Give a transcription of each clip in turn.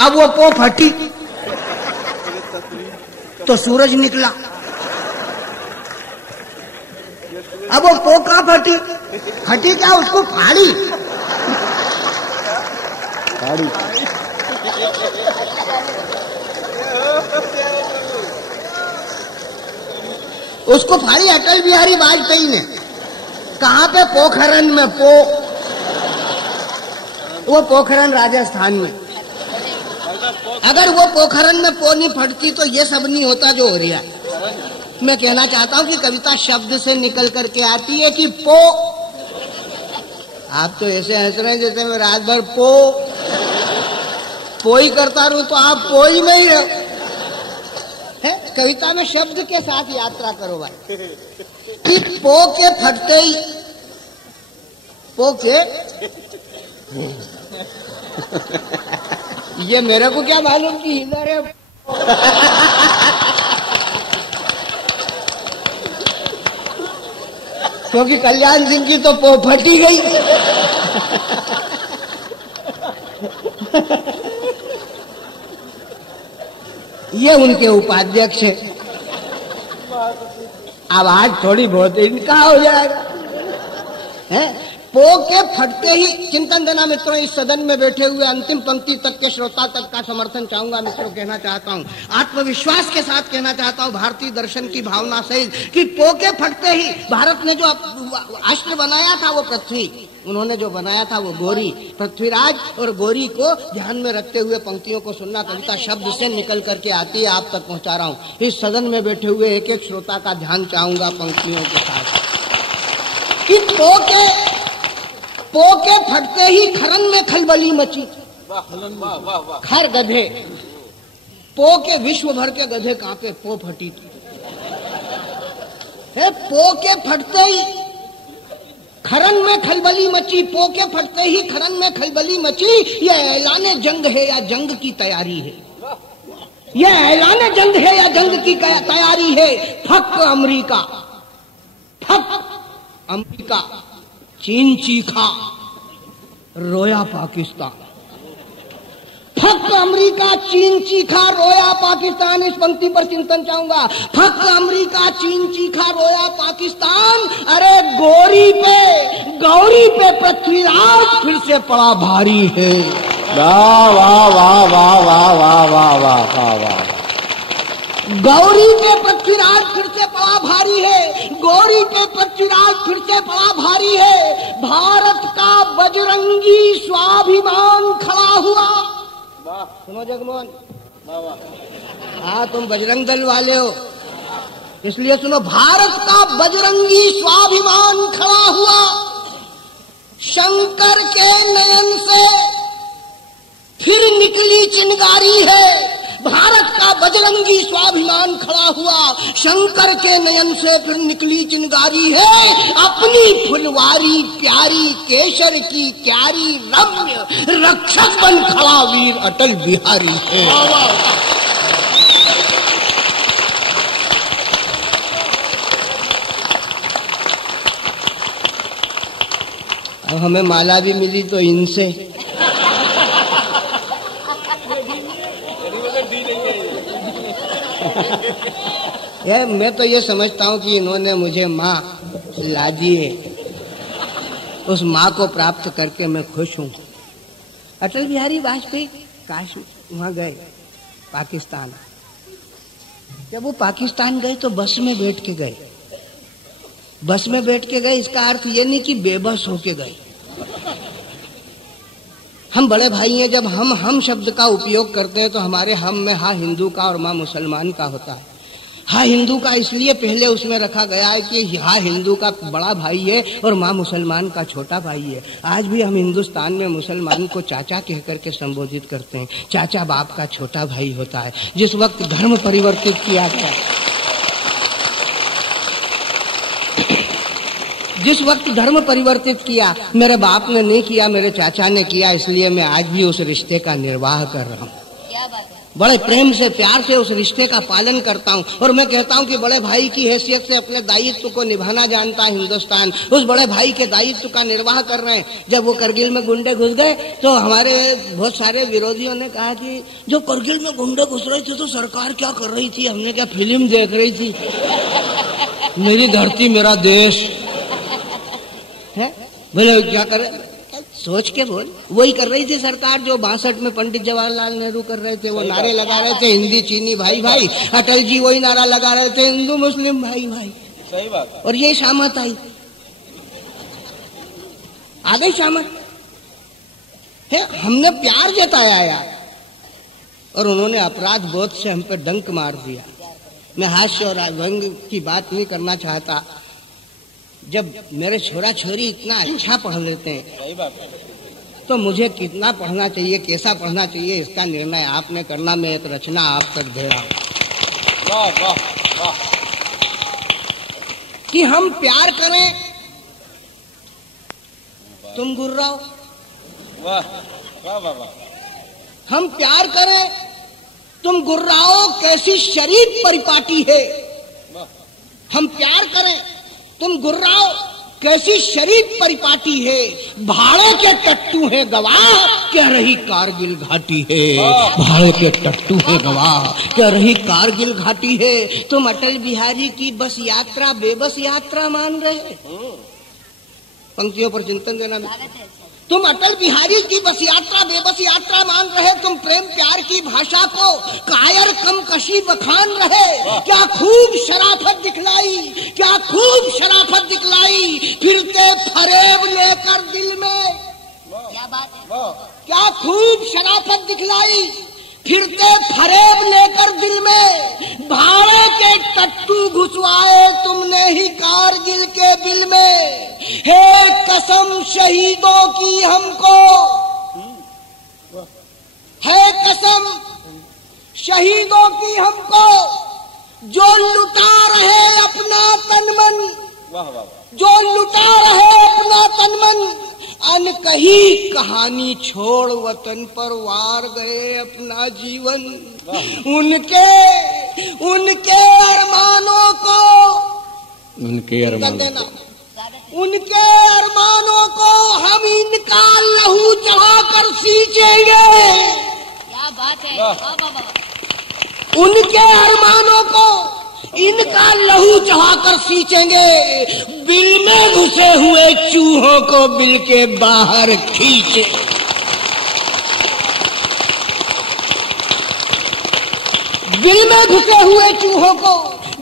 अब वो पो फटी तो सूरज निकला। अब वो पो कहाँ फटी? फटी क्या, उसको फाड़ी। उसको फाड़ी अटल बिहारी वाजपेयी ने। कहाँ पे? पोखरण में। वो पोखरण राजस्थान में। अगर वो पोखरण में पो नहीं फटती तो ये सब नहीं होता जो हो रहा है। मैं कहना चाहता हूं कि कविता शब्द से निकल करके आती है कि पो। आप तो ऐसे हंस रहे हैं जैसे मैं रात भर पो ही करता रहूं, तो आप पो ही में ही रहो। है कविता में शब्द के साथ यात्रा करो भाई। कि पो के फटते ही पो के ये मेरे को क्या मालूम कि इधर है। क्योंकि कल्याण सिंह की तो पो फटी गई। ये उनके उपाध्यक्ष है। अब आज थोड़ी बहुत इनका हो जाएगा। है पो के फटते ही चिंतन देना मित्रों, इस सदन में बैठे हुए अंतिम पंक्ति तक के श्रोता तक का समर्थन चाहूंगा मित्रों। कहना चाहता हूं, आत्मविश्वास के साथ कहना चाहता हूं, भारतीय दर्शन की भावना से कि पो के फटते ही भारत ने जो अस्त्र बनाया था वो पृथ्वी, उन्होंने जो बनाया था वो गौरी, पृथ्वीराज और गौरी को ध्यान में रखते हुए पंक्तियों को सुनना। कविता शब्द से निकल करके आती है, आप तक पहुंचा रहा हूं। इस सदन में बैठे हुए एक एक श्रोता का ध्यान चाहूंगा पंक्तियों के साथ कि पो के फटते ही खरन में खलबली मची। खर गधे, पो के विश्व भर के गधे कांपे, पो फटी थी। पो के फटते ही खरन में खलबली मची, पो के फटते ही खरन में खलबली मची। यह ऐलाने जंग है या जंग की तैयारी है? यह ऐलाने जंग है या जंग की तैयारी है? फक अमेरिका, फक अमेरिका, चीन चीखा, रोया पाकिस्तान। फक अमेरिका, चीन चीखा, रोया पाकिस्तान। इस पंक्ति पर चिंतन चाहूंगा। फक अमेरिका, चीन चीखा, रोया पाकिस्तान। अरे गौरी पे पृथ्वीराज फिर से पड़ा भारी है। वाह वाह वाह वाह वाह वाह वाह वाह वाह। गौरी पे पृथ्वीराज फिर से पड़ा भारी है। गौरी पे पृथ्वीराज फिर से पड़ा भारी है। भारत का बजरंगी स्वाभिमान खड़ा हुआ। सुनो जगमोहन, हाँ तुम बजरंग दल वाले हो इसलिए सुनो। भारत का बजरंगी स्वाभिमान खड़ा हुआ। शंकर के नयन से फिर निकली चिंगारी है। भारत का बजरंगी स्वाभिमान खड़ा हुआ। शंकर के नयन से फिर निकली चिंगारी है। अपनी फुलवारी प्यारी केसर की क्यारी रम्य रक्षक बन खड़ा वीर अटल बिहारी है। अब हमें माला भी मिली तो इनसे। यार मैं तो ये समझता हूँ कि इन्होंने मुझे माँ ला दिए, उस माँ को प्राप्त करके मैं खुश हूँ। अटल बिहारी वाजपेयी काश वहाँ गए पाकिस्तान। जब वो पाकिस्तान गए तो बस में बैठ के गए। बस में बैठ के गए इसका अर्थ ये नहीं कि बेबस होके गए। हम बड़े भाई हैं, जब हम शब्द का उपयोग करते हैं तो हमारे हम में हा हिंदू का और माँ मुसलमान का होता है। हा हिंदू का इसलिए पहले उसमें रखा गया है कि हा हिंदू का बड़ा भाई है और माँ मुसलमान का छोटा भाई है। आज भी हम हिंदुस्तान में मुसलमान को चाचा कह करके संबोधित करते हैं। चाचा बाप का छोटा भाई होता है। जिस वक्त धर्म परिवर्तित किया गया, जिस वक्त धर्म परिवर्तित किया, मेरे बाप ने नहीं किया, मेरे चाचा ने किया, इसलिए मैं आज भी उस रिश्ते का निर्वाह कर रहा हूँ। क्या बात है। बड़े प्रेम से प्यार से उस रिश्ते का पालन करता हूं और मैं कहता हूं कि बड़े भाई की हैसियत से अपने दायित्व को निभाना जानता है हिंदुस्तान। उस बड़े भाई के दायित्व का निर्वाह कर रहे हैं। जब वो करगिल में गुंडे घुस गए तो हमारे बहुत सारे विरोधियों ने कहा कि जो करगिल में गुंडे घुस रहे थे तो सरकार क्या कर रही थी? हमने क्या फिल्म देख रही थी? मेरी धरती मेरा देश है, बोले क्या करे, सोच के बोल। वही कर रही थी सरकार जो 62 में पंडित जवाहरलाल नेहरू कर रहे थे। वो नारे लगा रहे थे हिंदी चीनी भाई भाई। अटल जी वही नारा लगा रहे थे हिंदू मुस्लिम भाई भाई। सही बात। और ये शामत आई, आ गई शामत है। हमने प्यार जताया यार और उन्होंने अपराध बोध से हम पे डंक मार दिया। मैं हास्य और व्यंग की बात नहीं करना चाहता। जब मेरे छोरा छोरी इतना अच्छा पढ़ लेते हैं, सही बात है, तो मुझे कितना पढ़ना चाहिए, कैसा पढ़ना चाहिए, इसका निर्णय आपने करना। मैं एक रचना आप तक दे रहा हूं। वाह वाह वाह। कि हम प्यार करें तुम गुर्राओ। वाह वाह वाह वाह। हम प्यार करें तुम गुर्राओ, कैसी शरीफ परिपाटी है। हम प्यार करें तुम गुर्राओ, कैसी शरीफ परिपाटी है। भाड़े के टट्टू है गवाह, क्या रही कारगिल घाटी है। भाड़े के टट्टू है गवाह, क्या रही कारगिल घाटी है। तुम अटल बिहारी की बस यात्रा बेबस यात्रा मान रहे। पंक्तियों पर चिंतन देना। तुम अटल बिहारी की बस यात्रा बेबस यात्रा मान रहे। तुम प्रेम प्यार की भाषा को कायर कम कशी बखान रहे। क्या खूब शराफत दिखलाई, क्या खूब शराफत दिखलाई, फिरते फरेब लेकर दिल में। क्या बात है, क्या खूब शराफत दिखलाई, फिरते फरेब लेकर दिल में। भाड़े के टट्टू घुसवाए तुमने ही कारगिल के बिल में। हे कसम शहीदों की हमको, है कसम शहीदों की हमको, जो लुटा रहे अपना तन मन। जो लुटा रहे अपना तन मन, अनकही कहानी छोड़ वतन पर वार गए अपना जीवन। उनके अरमानों को, उनके अरमानों को हम इनका लहू चढ़ाकर सींचेंगे। क्या बात है। उनके अरमानों को इनका लहू चढ़ाकर सींचेंगे। बिल में घुसे हुए चूहों को बिल के बाहर खींचे। बिल में घुसे हुए चूहों को,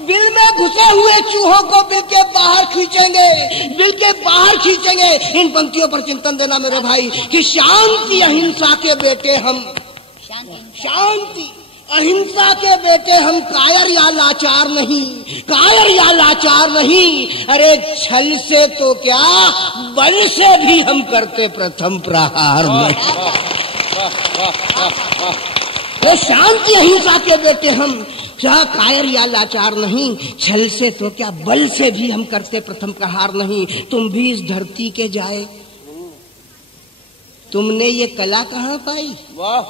बिल में घुसे हुए चूहों को बिल के बाहर खींचेंगे। बिल के बाहर खींचेंगे। इन पंक्तियों पर चिंतन देना मेरे भाई कि शांति अहिंसा के बेटे हम। शांति अहिंसा के बेटे हम, कायर या लाचार नहीं, कायर या लाचार नहीं। अरे छल से तो क्या, बल से भी हम करते प्रथम प्रहार में। तो शांति अहिंसा के बेटे हम, क्या कायर या लाचार नहीं। छल से तो क्या, बल से भी हम करते प्रथम प्रहार नहीं। तुम भी इस धरती के जाए, तुमने ये कला कहाँ पाई। वाह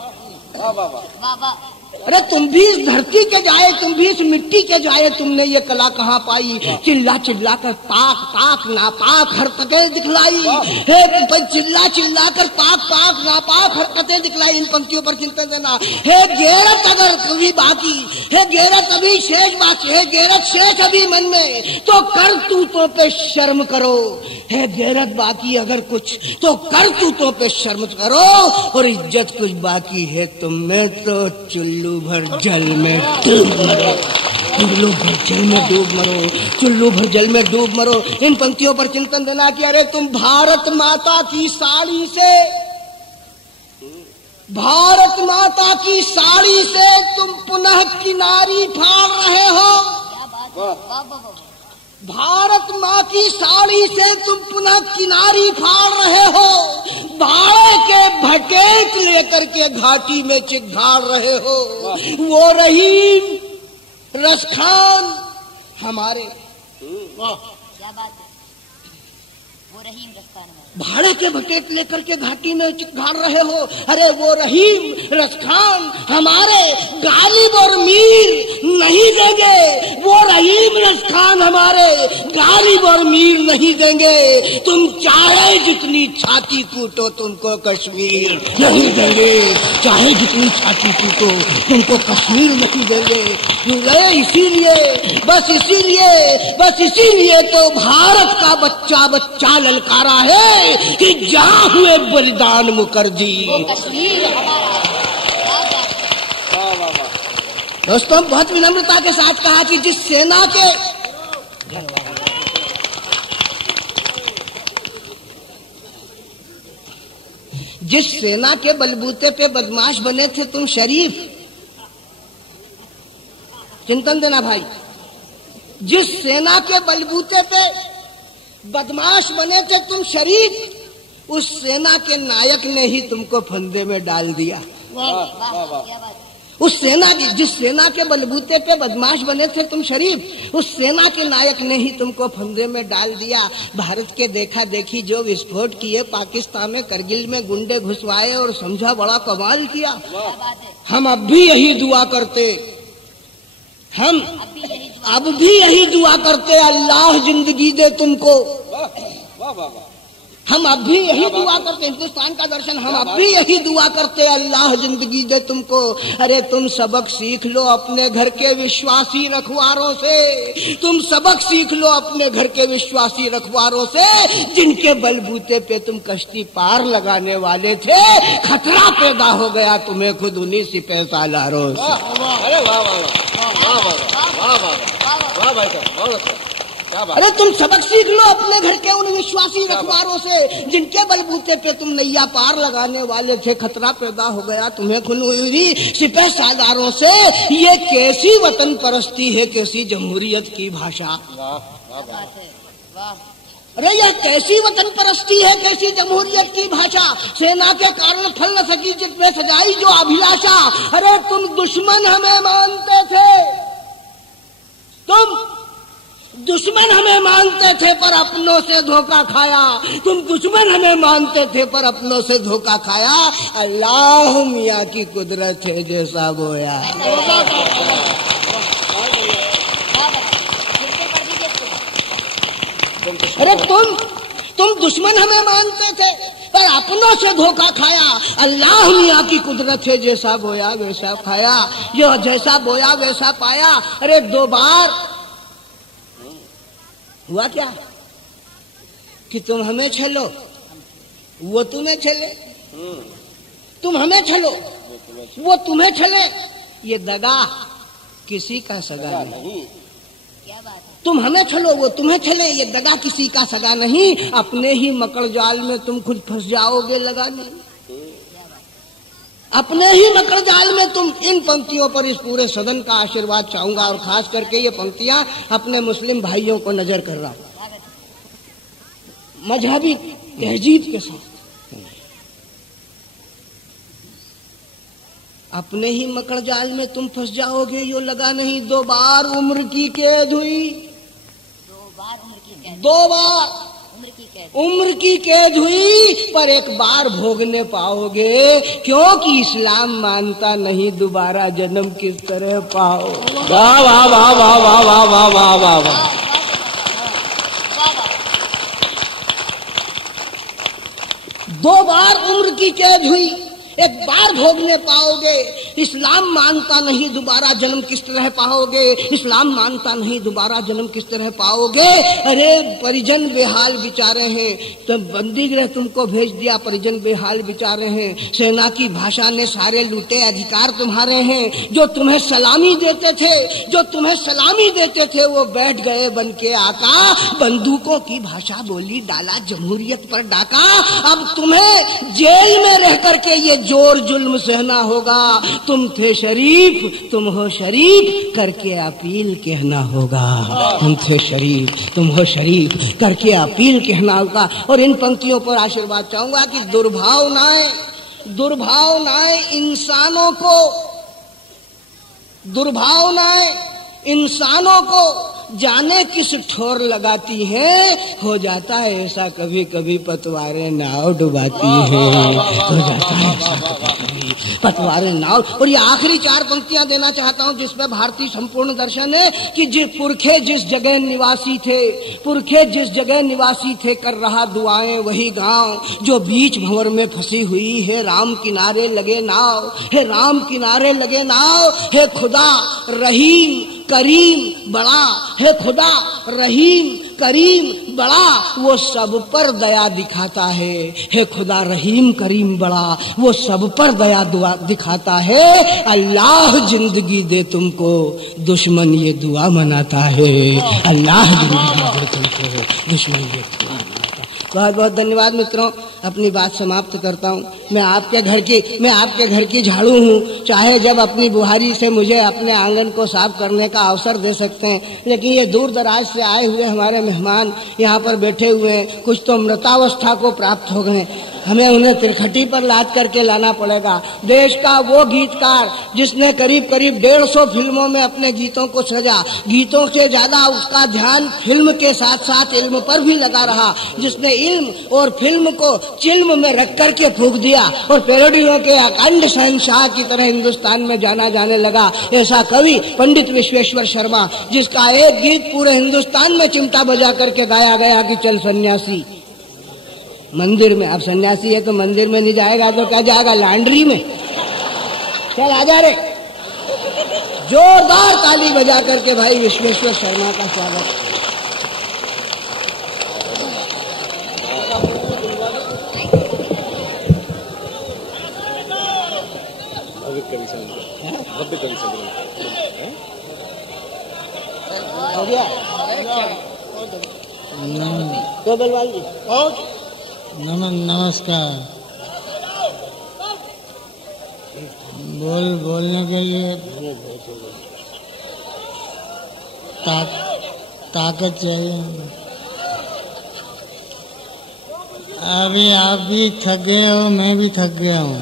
वाह वाह वाह। अरे तुम भी इस धरती के जाए, तुम भी इस मिट्टी के जाए, तुमने ये कला कहाँ पाई। चिल्ला चिल्ला कर पाक पाक नापाक हरकतें दिखलाई। चिल्ला चिल्ला कर पाक पाक नापाक हरकतें दिखलाई। इन पंक्तियों पर चिंतन देना। हे गैरत अगर कभी बाकी, हे गैरत अभी शेष बाकी, हे गैरत शेष अभी मन में, तो करतूतों पे शर्म करो। है गैरत बाकी अगर कुछ, तो करतूतों पे शर्म करो। और इज्जत कुछ बाकी है तुम में, तो चुल्लू भर जल में डूब मरो। चुल्लू भर जल में डूब मरो, चुल्लू भर जल में डूब मरो। इन पंक्तियों पर चिंतन देना कि अरे तुम भारत माता की साड़ी से, भारत माता की साड़ी से तुम पुनः किनारी फाड़ रहे हो। भारत माँ की साड़ी से तुम पुनः किनारी फाड़ रहे हो। भाड़े के भटेक लेकर के घाटी में चिघाड़ रहे हो। वो रहीम रसखान हमारे, क्या बात है, वो रहीम रसखान भाड़े के भटेट लेकर के घाटी में चित्कार रहे हो। अरे वो रहीम रसखान हमारे गालिब और मीर नहीं देंगे, वो रहीम रसखान हमारे गालिब और मीर नहीं देंगे। तुम चाहे जितनी छाती कूटो तुमको कश्मीर नहीं देंगे, चाहे जितनी छाती कूटो तुमको कश्मीर नहीं देंगे। इसीलिए बस इसीलिए तो भारत का बच्चा बच्चा ललकारा है कि जहां हुए बलिदान मुखर्जी। दोस्तों, बहुत विनम्रता के साथ कहा कि जिस सेना के बलबूते पे बदमाश बने थे तुम शरीफ, चिंतन देना भाई, जिस सेना के बलबूते पे बदमाश बने थे तुम शरीफ, उस सेना के नायक ने ही तुमको फंदे में डाल दिया। जिस सेना के बलबूते पे बदमाश बने थे तुम शरीफ, उस सेना के नायक ने ही तुमको फंदे में डाल दिया। भारत के देखा देखी जो विस्फोट किए, पाकिस्तान में करगिल में गुंडे घुसवाए और समझा बड़ा कमाल किया। हम अब भी यही दुआ करते, अल्लाह जिंदगी दे तुमको। हम अब भी यही दुआ करते, हिंदुस्तान का दर्शन, हम अब भी यही दुआ करते अल्लाह जिंदगी दे तुमको। अरे तुम सबक सीख लो अपने घर के विश्वासी रखवारों से, तुम सबक सीख लो अपने घर के विश्वासी रखवारों से, जिनके बलबूते पे तुम कश्ती पार लगाने वाले थे। खतरा पैदा हो गया तुम्हें खुद उन्हीं सिपह सालारों से। अरे तुम सबक सीख लो अपने घर के उन विश्वासी रखवारों से, जिनके बलबूते पे तुम नैया पार लगाने वाले थे। खतरा पैदा हो गया तुम्हें खुद उन्हीं सिपह सालारों से। ये कैसी वतन परस्ती है, कैसी जमहूरियत की भाषा। अरे यह कैसी वतन परस्ती है, कैसी जमहूरियत की भाषा। सेना के कारण फल न सकी जिसमें सजाई जो अभिलाषा। अरे तुम दुश्मन हमें मानते थे, तुम दुश्मन हमें मानते थे पर अपनों से धोखा खाया। तुम दुश्मन हमें मानते थे पर अपनों से धोखा खाया। अल्लाह मियाँ की कुदरत है जैसा बोया। अरे तुम दुश्मन हमें मानते थे पर अपनों से धोखा खाया। अल्लाह मियाँ की कुदरत है जैसा बोया वैसा खाया, जो जैसा बोया वैसा पाया। अरे 2 बार हुआ क्या कि तुम हमें छलो, वो तुम्हें छले, तुम हमें छलो, वो तुम्हें छले। ये दगा किसी का सगा नहीं। तुम हमें छलो, वो तुम्हें छले, ये दगा किसी का सगा नहीं। अपने ही मकड़ जाल में तुम खुद फंस जाओगे लगाने, अपने ही मकड़ जाल में तुम। इन पंक्तियों पर इस पूरे सदन का आशीर्वाद चाहूंगा, और खास करके ये पंक्तियां अपने मुस्लिम भाइयों को नजर कर रहा हूं, मजहबी तहजीब के साथ। अपने ही मकड़ जाल में तुम फंस जाओगे, यो लगा नहीं। 2 बार उम्र की कैद हुई, 2 बार उम्र की कैद हुई, पर एक बार भोगने पाओगे, क्योंकि इस्लाम मानता नहीं दोबारा जन्म किस तरह पाओ। वाह वाह वाह वाह वाह वाह वाह वाह वाह वाह। 2 बार उम्र की कैद हुई, एक बार भोगने पाओगे। इस्लाम मानता नहीं दोबारा जन्म किस तरह पाओगे, इस्लाम मानता नहीं दोबारा जन्म किस तरह पाओगे। अरे परिजन बेहाल बिचारे हैं, तो बंदीगृह तुमको भेज दिया, परिजन बेहाल बिचारे हैं। सेना की भाषा ने सारे लूटे अधिकार तुम्हारे हैं। जो तुम्हें सलामी देते थे वो बैठ गए बन के आका। बंदूकों की भाषा बोली, डाला जमहूरियत पर डाका। अब तुम्हें जेल में रह करके ये जोर जुल्म सहना होगा। तुम थे शरीफ, तुम हो शरीफ, करके अपील कहना होगा। तुम थे शरीफ, तुम हो शरीफ, करके अपील कहना होगा। और इन पंक्तियों पर आशीर्वाद चाहूंगा कि दुर्भावनाएं इंसानों को जाने किस ठोर लगाती है, हो जाता है ऐसा कभी कभी पतवारें नाव डुबाती है, हो जाता है ऐसा कभी पतवारें नाव। और ये आखिरी 4 पंक्तियां देना चाहता हूं जिसमें भारतीय संपूर्ण दर्शन है कि पुरखे जिस जगह निवासी थे, पुरखे जिस जगह निवासी थे, कर रहा दुआएं वही गांव, जो बीच भंवर में फंसी हुई है, राम किनारे लगे नाव, है राम किनारे लगे नाव, है खुदा रहीम करीम बड़ा, है खुदा रहीम करीम बड़ा, वो सब पर दया दिखाता है खुदा रहीम करीम बड़ा, वो सब पर दया दिखाता है। अल्लाह जिंदगी दे तुमको, दुश्मन ये दुआ मनाता है, अल्लाह जिंदगी दे तुमको, दुश्मन ये दुआ मनाता है। बहुत बहुत धन्यवाद मित्रों, अपनी बात समाप्त करता हूँ। मैं आपके घर की झाड़ू हूँ, चाहे जब अपनी बुहारी से मुझे अपने आंगन को साफ करने का अवसर दे सकते हैं, लेकिन ये दूर दराज से आए हुए हमारे मेहमान यहाँ पर बैठे हुए हैं, कुछ तो मृतावस्था को प्राप्त हो गए, हमें उन्हें तिरखटी पर लाद करके लाना पड़ेगा। देश का वो गीतकार जिसने करीब करीब 150 फिल्मों में अपने गीतों को सजा, गीतों से ज्यादा उसका ध्यान फिल्म के साथ साथ इल्म पर भी लगा रहा, जिसने इल्म और फिल्म को चिल्म में रख करके फूंक दिया और पैरोडियों के अखंड शहंशाह की तरह हिंदुस्तान में जाना जाने लगा, ऐसा कवि पंडित विश्वेश्वर शर्मा, जिसका एक गीत पूरे हिंदुस्तान में चिमटा बजा करके गाया गया कि चल सन्यासी मंदिर में। अब सन्यासी है तो मंदिर में नहीं जाएगा तो क्या जाएगा, लॉन्ड्री में। चल आजा रे, जोरदार ताली बजा करके भाई विश्वेश्वर शर्मा का स्वागत। हो गया तो बलवान जी नमस्कार। बोलने के लिए ताकत चाहिए। अभी आप भी थक गए हो, मैं भी थक गया हूँ।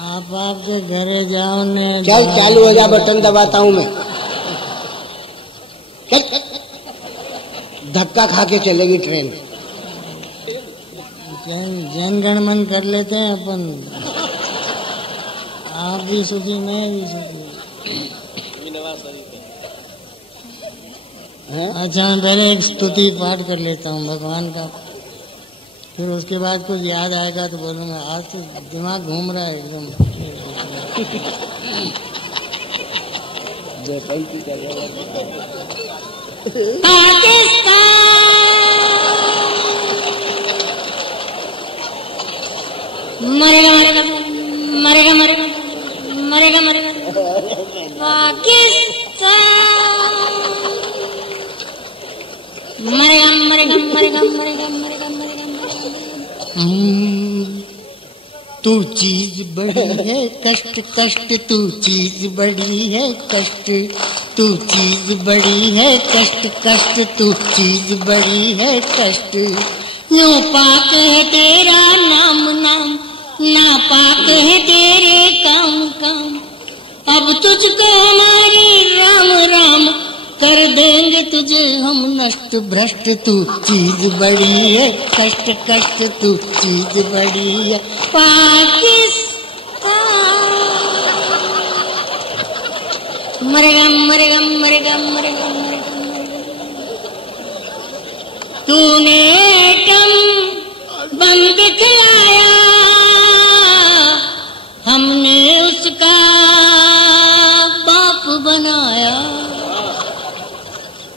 आप आपके घरे जाओ ने। चल चालू हो जा, बटन दबाता हूँ मैं। धक्का खा के चलेगी ट्रेन। जन गण मन कर लेते हैं अपन, आप भी सुखी मैं भी सुखी। अच्छा मैं पहले एक स्तुति पाठ कर लेता हूँ भगवान का, फिर उसके बाद कुछ याद आएगा तो बोलूंगा। आज तो दिमाग घूम रहा है एकदम। मरेगा मरेगा मरेगा मरेगा मरेगा मरेगा पाकिस्तान मरेगा मरेगा मरेगा मरेगा मरेगा मरेगा। तू चीज बड़ी है कष्ट कष्ट, तू चीज बड़ी है कष्ट, तू चीज बड़ी है कष्ट कष्ट, तू चीज बड़ी है कष्ट। नो पाक है तेरा नाम नाम, ना पाक है तेरे काम काम। अब तुझको हमारी राम राम, कर देंगे तुझे हम नष्ट भ्रष्ट। तू चीज बड़ी है कष्ट कष्ट, तू चीज बड़ी है पाकिस्तान। मरेगा मरेगा मरेगा मरेगा मरेगा। तूने एटम बंद खिलाया, हमने उसका बाप बनाया।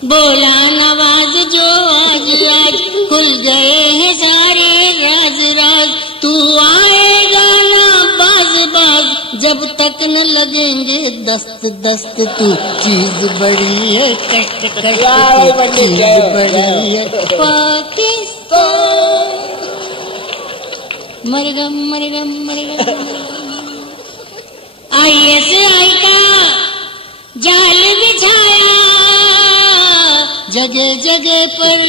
बोला नवाज जो आज आज, खुल गए हैं सारे राज राज। तू आएगा ना बाज बाज, जब तक न लगेंगे दस्त दस्त। तू चीज बड़ी है कष्ट कष्ट, तू चीज बड़ी है पाकिस्तान। मरेगा मरेगा मरेगा। ISI का जाल बिछाया, जगह जगह पर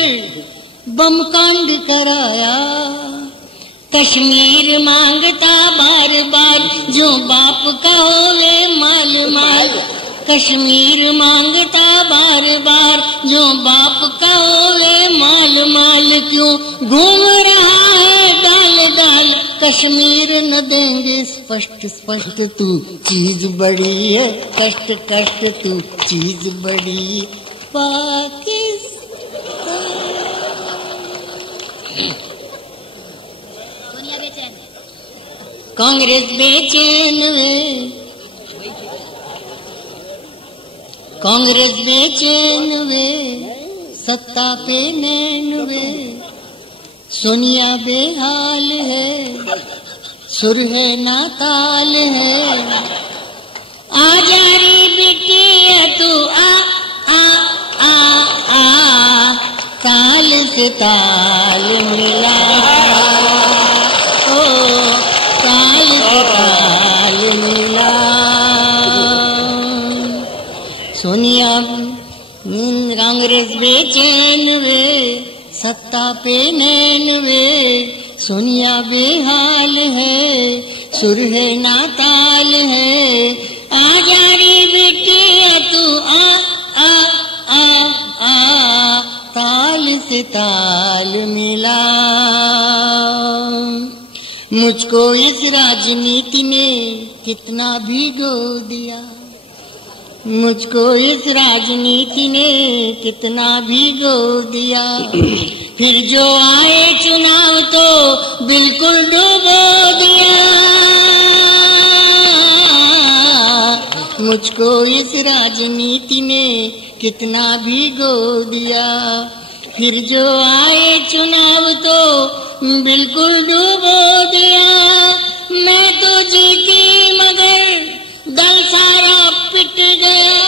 बम कांड कराया। कश्मीर मांगता बार बार जो बाप का होवे माल माल। कश्मीर मांगता बार बार जो बाप का होवे माल माल। क्यों घूम रहा है गाल गाल, कश्मीर न देंगे स्पष्ट स्पष्ट। तू चीज बड़ी है कष्ट कष्ट, तू चीज बड़ी पाकिस्तान। कांग्रेस बेचैन वे, कांग्रेस बेचैन वे, सत्ता पे नैन वे। सोनिया बेहाल है, सुर है ना ताल है। आ जा रे बिटिया तू आ आ आ आ, ताल से ताल मिला, ओ ताल से ताल मिला। सोनिया कांग्रेस बेचैन वे, सत्ता पे नैन वे। सोनिया बेहाल है, सुर है ना ताल है। आ जा रे बेटिया तू आ आ आ आ, ताल से ताल मिला। मुझको इस राजनीति ने कितना भिगो दिया, मुझको इस राजनीति ने कितना भिगो दिया। फिर जो आए चुनाव तो बिल्कुल डुबो दिया। मुझको इस राजनीति ने कितना भिगो दिया। फिर जो आए चुनाव तो बिल्कुल डुबो दिया। मैं तो जीती मगर दल सारा पिट गया।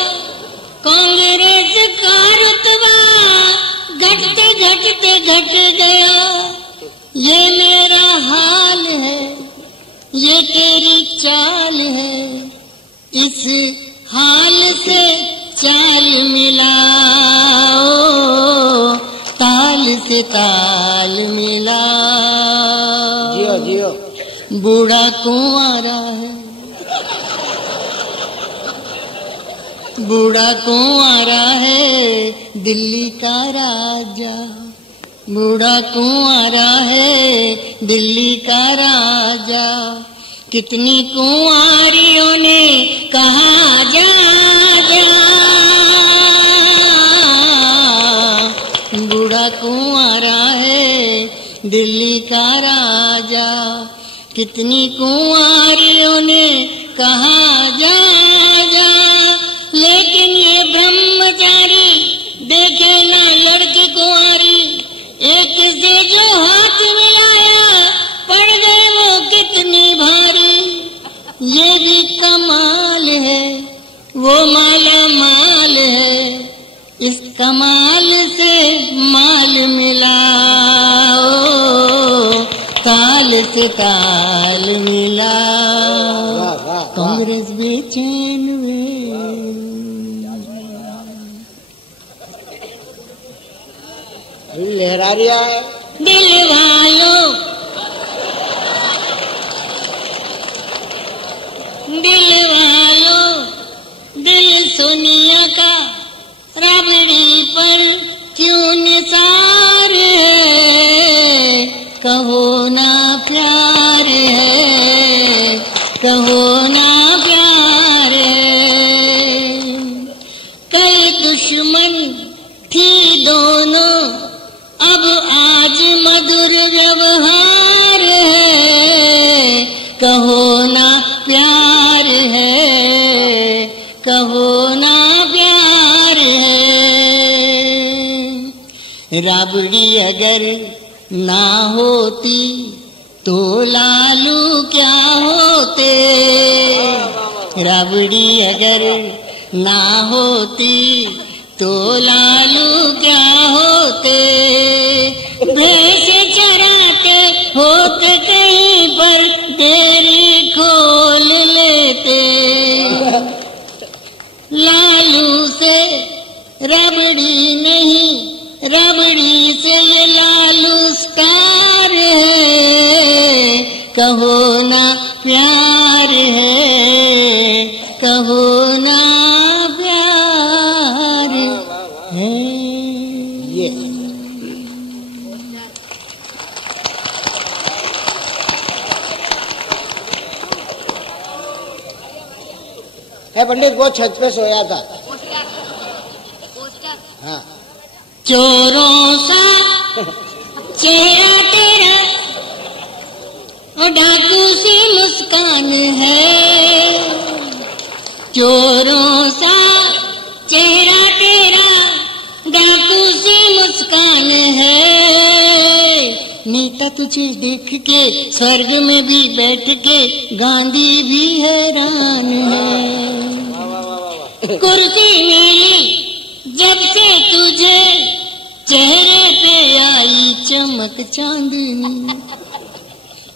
कांग्रेस का रुतबा घटते घटते घट गया। ये मेरा हाल है, ये तेरी चाल है। इस हाल से चाल मिलाओ, ताल से ताल मिला। जियो जियो। बूढ़ा कुंवारा है, बूढ़ा कुंवारा है दिल्ली का राजा। बूढ़ा कुंवारा है दिल्ली का राजा। कितनी कुंवारियों ने कहा जा जा। बूढ़ा कुंवारा है दिल्ली का राजा। कितनी कुंवारियों ने कहा जा जा। लेकिन ये ब्रह्मचारी देखे ना लड़की कुंवारी। एक से जो हाथ मिलाया पड़ गए वो कितनी भारी। ये भी कमाल है, वो माला माल है। इस कमाल से माल मिला, ओ ताल से ताल मिला। कांग्रेस बेचैन में लहरा रिया है। दिल वालों, दिल वालों, दिल सोनिया का राबड़ी पर क्यों निसार है। कहो ना प्यार है, कहो ना प्यार है। कल दुश्मन थी दोनों, अब आज मधुर व्यवहार है। कहो ना प्यार है, कहो ना प्यार है। राबड़ी अगर ना होती तो लालू क्या होते। राबड़ी अगर ना होती तो लालू क्या होते। भैंस चराते होते कहीं पर डेयरी खोल लेते। लालू से रबड़ी नहीं, रबड़ी से ये लालू स्टार है। कहो ना प्यार है, कहो ना प्यार है। ये है पंडित, वो छत पे सोया था। हाँ, चोरों सा चेहरा तेरा और डाकू सी मुस्कान है, चोरों सा चेहरा तेरा डाकू सी मुस्कान है। नेता तुझे देख के स्वर्ग में भी बैठ के गांधी भी हैरान है। कुर्सी मिली जब से तुझे चेहरे पे आई चमक चांदनी,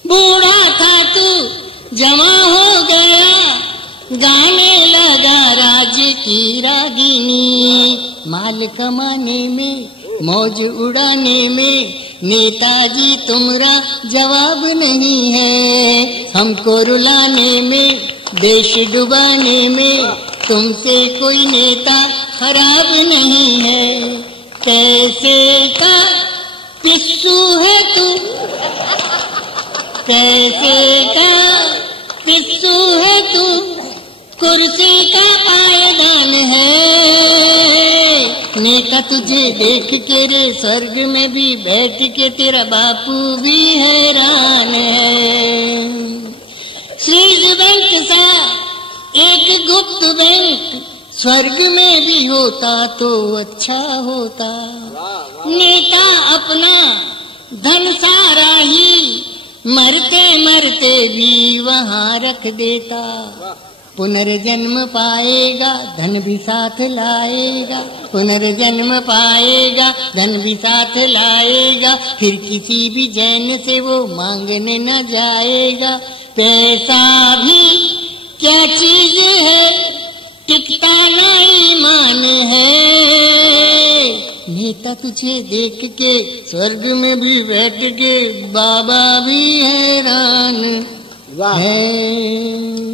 बूढ़ा था तू जमा हो गया, गाने लगा राज की रागिनी। माल कमाने में मौज उड़ाने में नेताजी तुम्हारा जवाब नहीं है, हमको रुलाने में देश डुबाने में तुमसे कोई नेता खराब नहीं है। पैसे का पिस्सू है तू, पैसे का पिस्सू है तू, कुर्सी का पायदान है। नेता तुझे देख के रे स्वर्ग में भी बैठ के तेरा बापू भी हैरान है। स्विस बैंक सा एक गुप्त बैंक स्वर्ग में भी होता तो अच्छा होता, नेता अपना धन सारा ही मरते मरते भी वहाँ रख देता। पुनर्जन्म पाएगा धन भी साथ लाएगा, पुनर्जन्म पाएगा धन भी साथ लाएगा, फिर किसी भी जैन से वो मांगने न जाएगा। पैसा भी क्या चीज है, टिकता ना ईमान है। नेता तुझे देख के स्वर्ग में भी बैठ के बाबा भी हैरान है।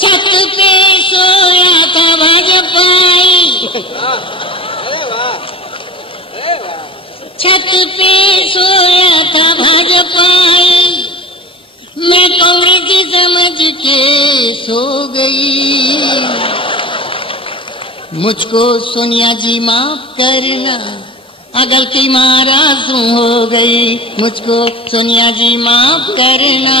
छत पे सोया था भाजपाई, छत पे सोया था भाजपाई, मैं कांग्रेस समझ के सो गई। मुझको सोनिया जी माफ करना, गलती महाराज हो गई। मुझको सोनिया जी माफ करना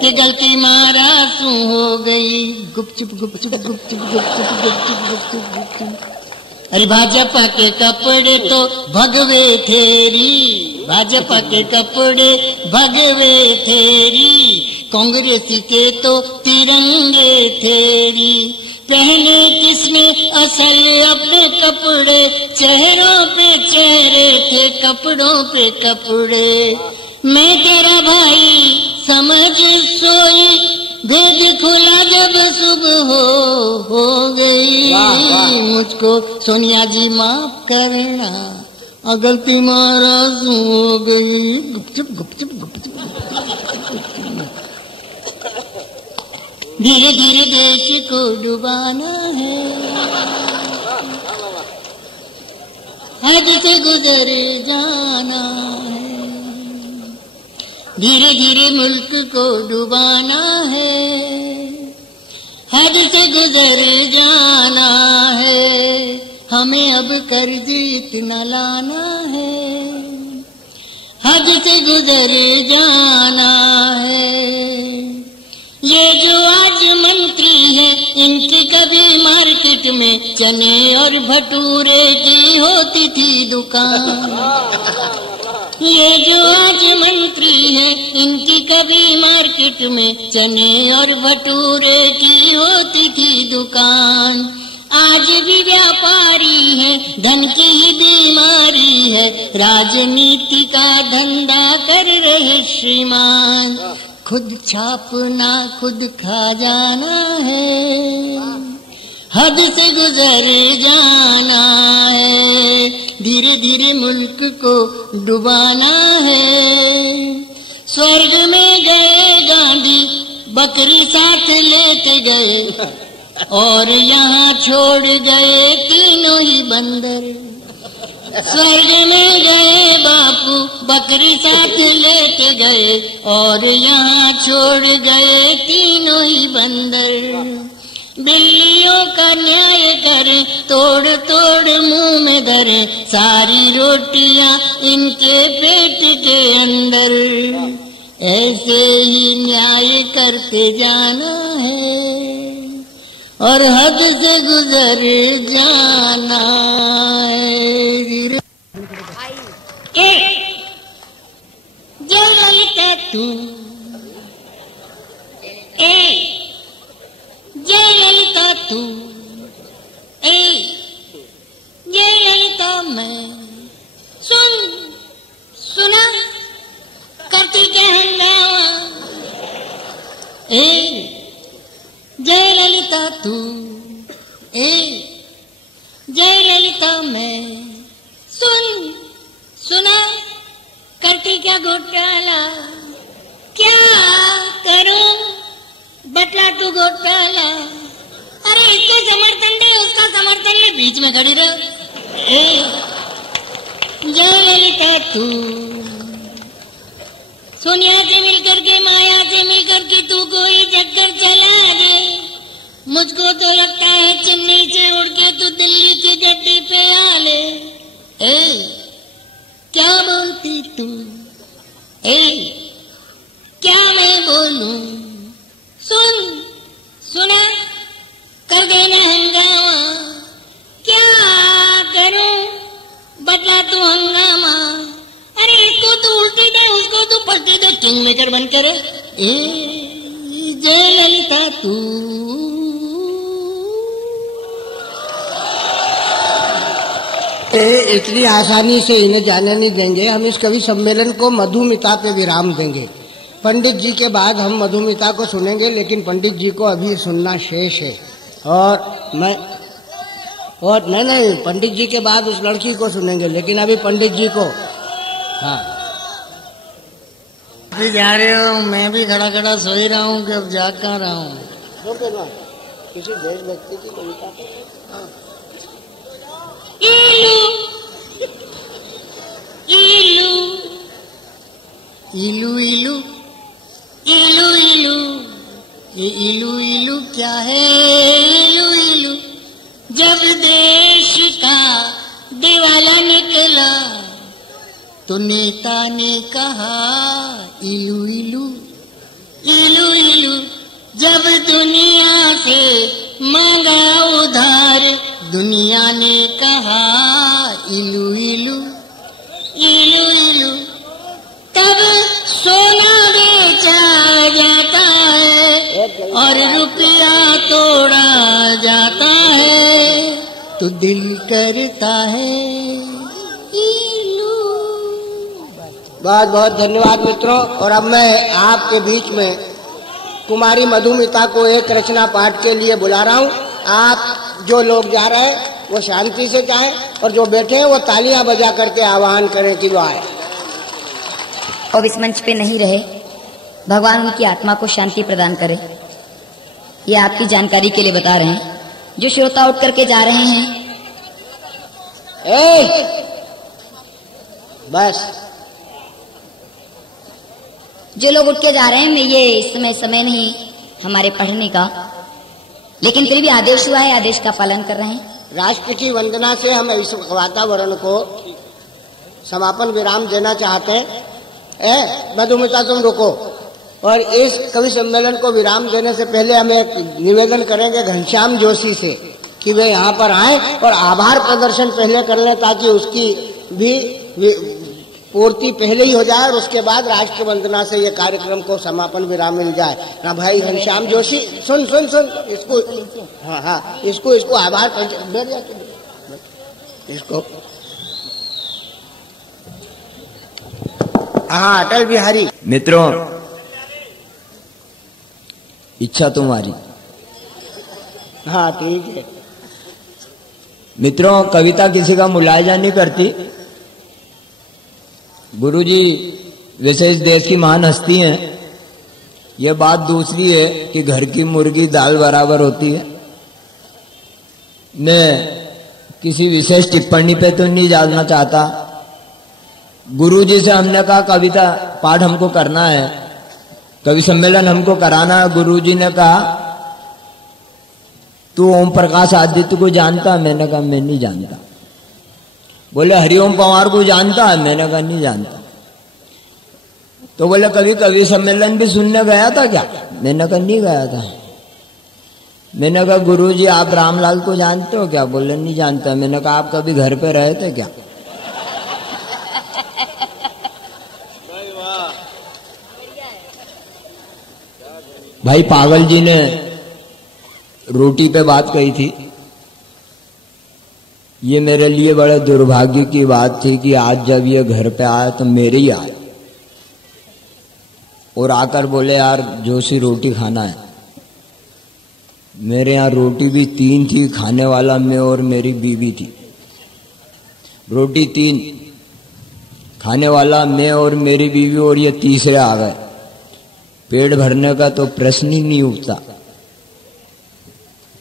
कि गलती महाराज हो गई। गुपचुप गुपचुप गुपचुप गुपचुप गुपचुप गुपचुप गुपचुप। अरे भाजपा के कपड़े तो भगवे थेरी, भाजपा के कपड़े भगवे थेरी, कांग्रेस के तो तिरंगे थेरी। पहने किसने असल अपने कपड़े, चेहरों पे चेहरे थे कपड़ों पे कपड़े। मैं तेरा भाई समझ सोई, भेद खुला जब सुबह हो गई। मुझको सोनिया जी माफ करना, गलती महाराज हो गई। गुपचुप गुपचुप गुपचुप। धीरे धीरे देश को डुबाना है, हद से गुजर जाना है। धीरे धीरे मुल्क को डुबाना है, हद से गुजर जाना है। हमें अब कर्ज इतना लाना है, हद से गुजर जाना है। ये जो आज मंत्री है, इनकी कभी मार्केट में चने और भटूरे की होती थी दुकान। ये जो आज मंत्री है, इनकी कभी मार्केट में चने और भटूरे की होती थी दुकान। आज भी व्यापारी है, धन की ही बीमारी है, राजनीति का धंधा कर रहे श्रीमान। खुद छापना खुद खा जाना है, हद से गुजर जाना धीरे धीरे मुल्क को डुबाना है। स्वर्ग में गए गांधी बकरी साथ लेके गए और यहाँ छोड़ गए तीनों ही बंदर। स्वर्ग में गए बापू बकरी साथ लेके गए और यहाँ छोड़ गए तीनों ही बंदर। बिल्लियों का न्याय करे तोड़ तोड़ मुंह में धरे सारी रोटियां इनके पेट के अंदर। ऐसे ही न्याय करते जाना है और हद से गुजर जाना है। जयललिता तू, जयललिता तू, जयललिता मैं सुना करती क्या हंगामा। जयललिता तू, जयललिता मैं सुना करती क्या घोटाला। क्या करूं बटला तू घोटाला। अरे इसका समर्थन दे उसका समर्थन ले बीच में खड़ी रह। जयललिता तू, सोनिया से मिलकर के माया से मिलकर के तू कोई चक्कर चला दे। मुझको तो लगता है चेन्नई से उड़ के तू दिल्ली की गड्डी पे आ ले। क्या बोलती तू, क्या मैं बोलूं सुना कर देना हंगामा। क्या करूं बदला तू हंगामा। अरे इसको तू उल्टी दे उसको तू पलटी दे किंग मेकर बनकर। जयललिता तू, इतनी आसानी से इन्हें जाने नहीं देंगे। हम इस कवि सम्मेलन को मधुमिता पे विराम देंगे। पंडित जी के बाद हम मधुमिता को सुनेंगे, लेकिन पंडित जी को अभी सुनना शेष है। और नहीं पंडित जी के बाद उस लड़की को सुनेंगे, लेकिन अभी पंडित जी को। हाँ अभी जा रहे हो, मैं भी खड़ा खड़ा सो ही रहा हूँ कि अब जाग कहाँ रहा हूँ। किसी देशभक्ति की कविता इलू इलू इलू इलू, ये इलू इलू क्या है। इलू इलू जब देश का दिवाला निकला तो नेता ने कहा इलू इलू इलू इलू। जब दुनिया से मांगा उधार दुनिया ने कहा इलू इलू इलू इलू। तब सोना बेचा जाता है और रुपया तोड़ा जाता है तो दिल करता है इलू। बहुत बहुत धन्यवाद मित्रों। और अब मैं आपके बीच में कुमारी मधुमिता को एक रचना पाठ के लिए बुला रहा हूँ। आप जो लोग जा रहे हैं वो शांति से जाएं और जो बैठे हैं वो तालियां बजा करके आह्वान करें कि वो आए। और इस मंच पे नहीं रहे, भगवान उनकी आत्मा को शांति प्रदान करे। ये आपकी जानकारी के लिए बता रहे हैं। जो श्रोता उठ करके जा रहे हैं, बस जो लोग उठ के जा रहे हैं, मैं ये इस समय नहीं हमारे पढ़ने का, लेकिन फिर भी आदेश हुआ है, आदेश का पालन कर रहे हैं। राष्ट्र की वंदना से हम इस वातावरण को समापन विराम देना चाहते हैं। मधुमिता तुम रुको। और इस कवि सम्मेलन को विराम देने से पहले हम एक निवेदन करेंगे घनश्याम जोशी से कि वे यहाँ पर आए और आभार प्रदर्शन पहले कर लें, ताकि उसकी भी पूर्ति पहले ही हो जाए और उसके बाद राष्ट्र वंदना से ये कार्यक्रम को समापन विराम मिल जाए ना। भाई घनश्याम जोशी सुन सुन सुन इसको, हाँ इसको आभार इसको। हाँ अटल बिहारी। मित्रों, इच्छा तुम्हारी। हाँ ठीक है। मित्रों, कविता किसी का मुलायजा नहीं करती। गुरुजी वैसे इस देश की महान हस्ती हैं। यह बात दूसरी है कि घर की मुर्गी दाल बराबर होती है। मैं किसी विशेष टिप्पणी पे तो नहीं जानना चाहता। गुरुजी से हमने कहा कविता पाठ हमको करना है, कवि सम्मेलन हमको कराना है। गुरुजी ने कहा तू ओम प्रकाश आदित्य को जानता है? मैंने कहा मैं नहीं जानता। बोले हरिओम पवार को जानता है? मैंने कहा नहीं जानता। तो बोले कभी कवि सम्मेलन भी सुनने गया था क्या? मैंने कहा नहीं गया था। मैंने कहा गुरुजी आप रामलाल को जानते हो क्या? बोले नहीं जानता। मैंने कहा आप कभी घर पे रहे थे क्या? भाई पागल जी ने रोटी पे बात कही थी। ये मेरे लिए बड़े दुर्भाग्य की बात थी कि आज जब ये घर पे आया तो मेरे ही आया और आकर बोले यार जोशी रोटी खाना है। मेरे यहाँ रोटी भी 3 थी, खाने वाला मैं और मेरी बीवी थी। रोटी 3, खाने वाला मैं और मेरी बीवी, और ये तीसरे आ गए। पेट भरने का तो प्रश्न ही नहीं उठता।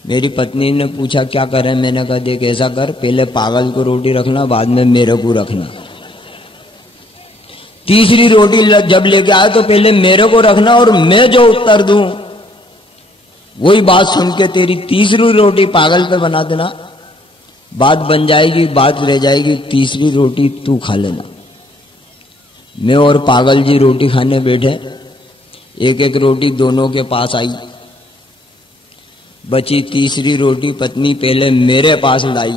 मेरी पत्नी ने पूछा क्या करें? मैंने कहा देख ऐसा कर, पहले पागल को रोटी रखना, बाद में मेरे को रखना। तीसरी रोटी जब लेके आए तो पहले मेरे को रखना और मैं जो उत्तर दूं वही बात सुन के तेरी तीसरी रोटी पागल पे बना देना। बात बन जाएगी, बात रह जाएगी, तीसरी रोटी तू खा लेना। मैं और पागल जी रोटी खाने बैठे। एक एक रोटी दोनों के पास आई। बची तीसरी रोटी पत्नी पहले मेरे पास लाई।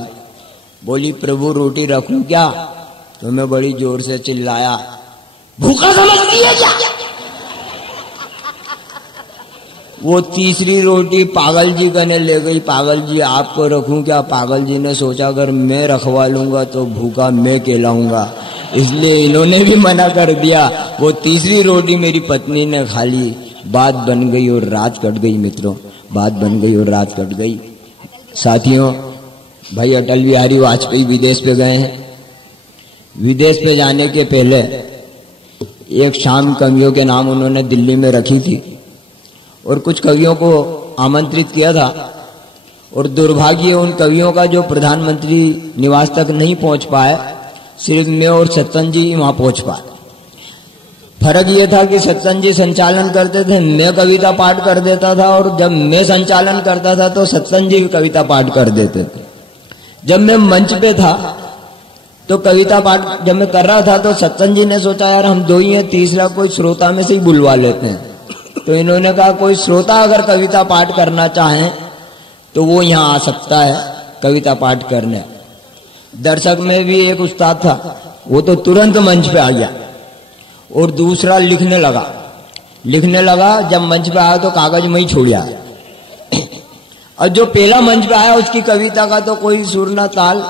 बोली प्रभु रोटी रखूं क्या? तो मैं बड़ी जोर से चिल्लाया भूखा समझती है क्या? वो तीसरी रोटी पागल जी करने ले गई। पागल जी आपको रखूं क्या? पागल जी ने सोचा अगर मैं रखवा लूंगा तो भूखा मैं कहलाऊंगा, इसलिए इन्होंने भी मना कर दिया। वो तीसरी रोटी मेरी पत्नी ने खा ली। बात बन गई और रात कट गई। मित्रों, बात बन गई और रात कट गई। साथियों, भाई अटल बिहारी वाजपेयी विदेश पे गए हैं। विदेश पे जाने के पहले एक शाम कवियों के नाम उन्होंने दिल्ली में रखी थी और कुछ कवियों को आमंत्रित किया था। और दुर्भाग्य उन कवियों का जो प्रधानमंत्री निवास तक नहीं पहुंच पाए, सिर्फ मैं और सत्सन जी वहां पहुंच पाए। फर्क ये था कि सत्सन जी संचालन करते थे, मैं कविता पाठ कर देता था, और जब मैं संचालन करता था तो सत्सन जी कविता पाठ कर देते थे। जब मैं मंच पे था तो कविता पाठ जब मैं कर रहा था तो सत्सन जी ने सोचा यार हम दो ही हैं, तीसरा कोई श्रोता में से ही बुलवा लेते हैं। तो इन्होंने कहा कोई श्रोता अगर कविता पाठ करना चाहे तो वो यहाँ आ सकता है कविता पाठ करने। दर्शक में भी एक उस्ताद था, वो तो तुरंत मंच पे आ गया और दूसरा लिखने लगा। जब मंच पे आया तो कागज में ही छोड़ आया। और जो पहला मंच पे आया उसकी कविता का तो कोई सुर न ताल,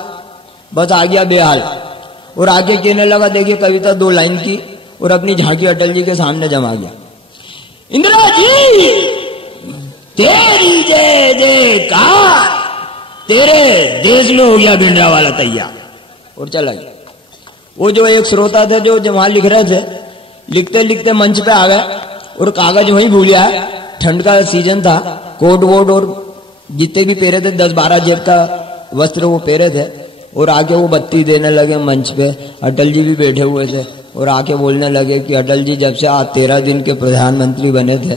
बस आ गया बेहाल। और आगे कहने लगा देखिए कविता 2 लाइन की, और अपनी झांकी अटल जी के सामने जमा गया। इंदिरा जी तेरी जय जयकार, तेरे देश में हो गया भिंडरा वाला तैयार, और चला गया। वो जो एक श्रोता थे जो वहां लिख रहे थे, लिखते लिखते मंच पे आ गए और कागज वहीं भूल गया। ठंड का सीजन था, कोट वोट और जितने भी पहरे थे 10-12 जेब का वस्त्र वो पहरे थे। और आके वो बत्ती देने लगे मंच पे। अटल जी भी बैठे हुए थे और आके बोलने लगे कि अटल जी जब से आप 13 दिन के प्रधानमंत्री बने थे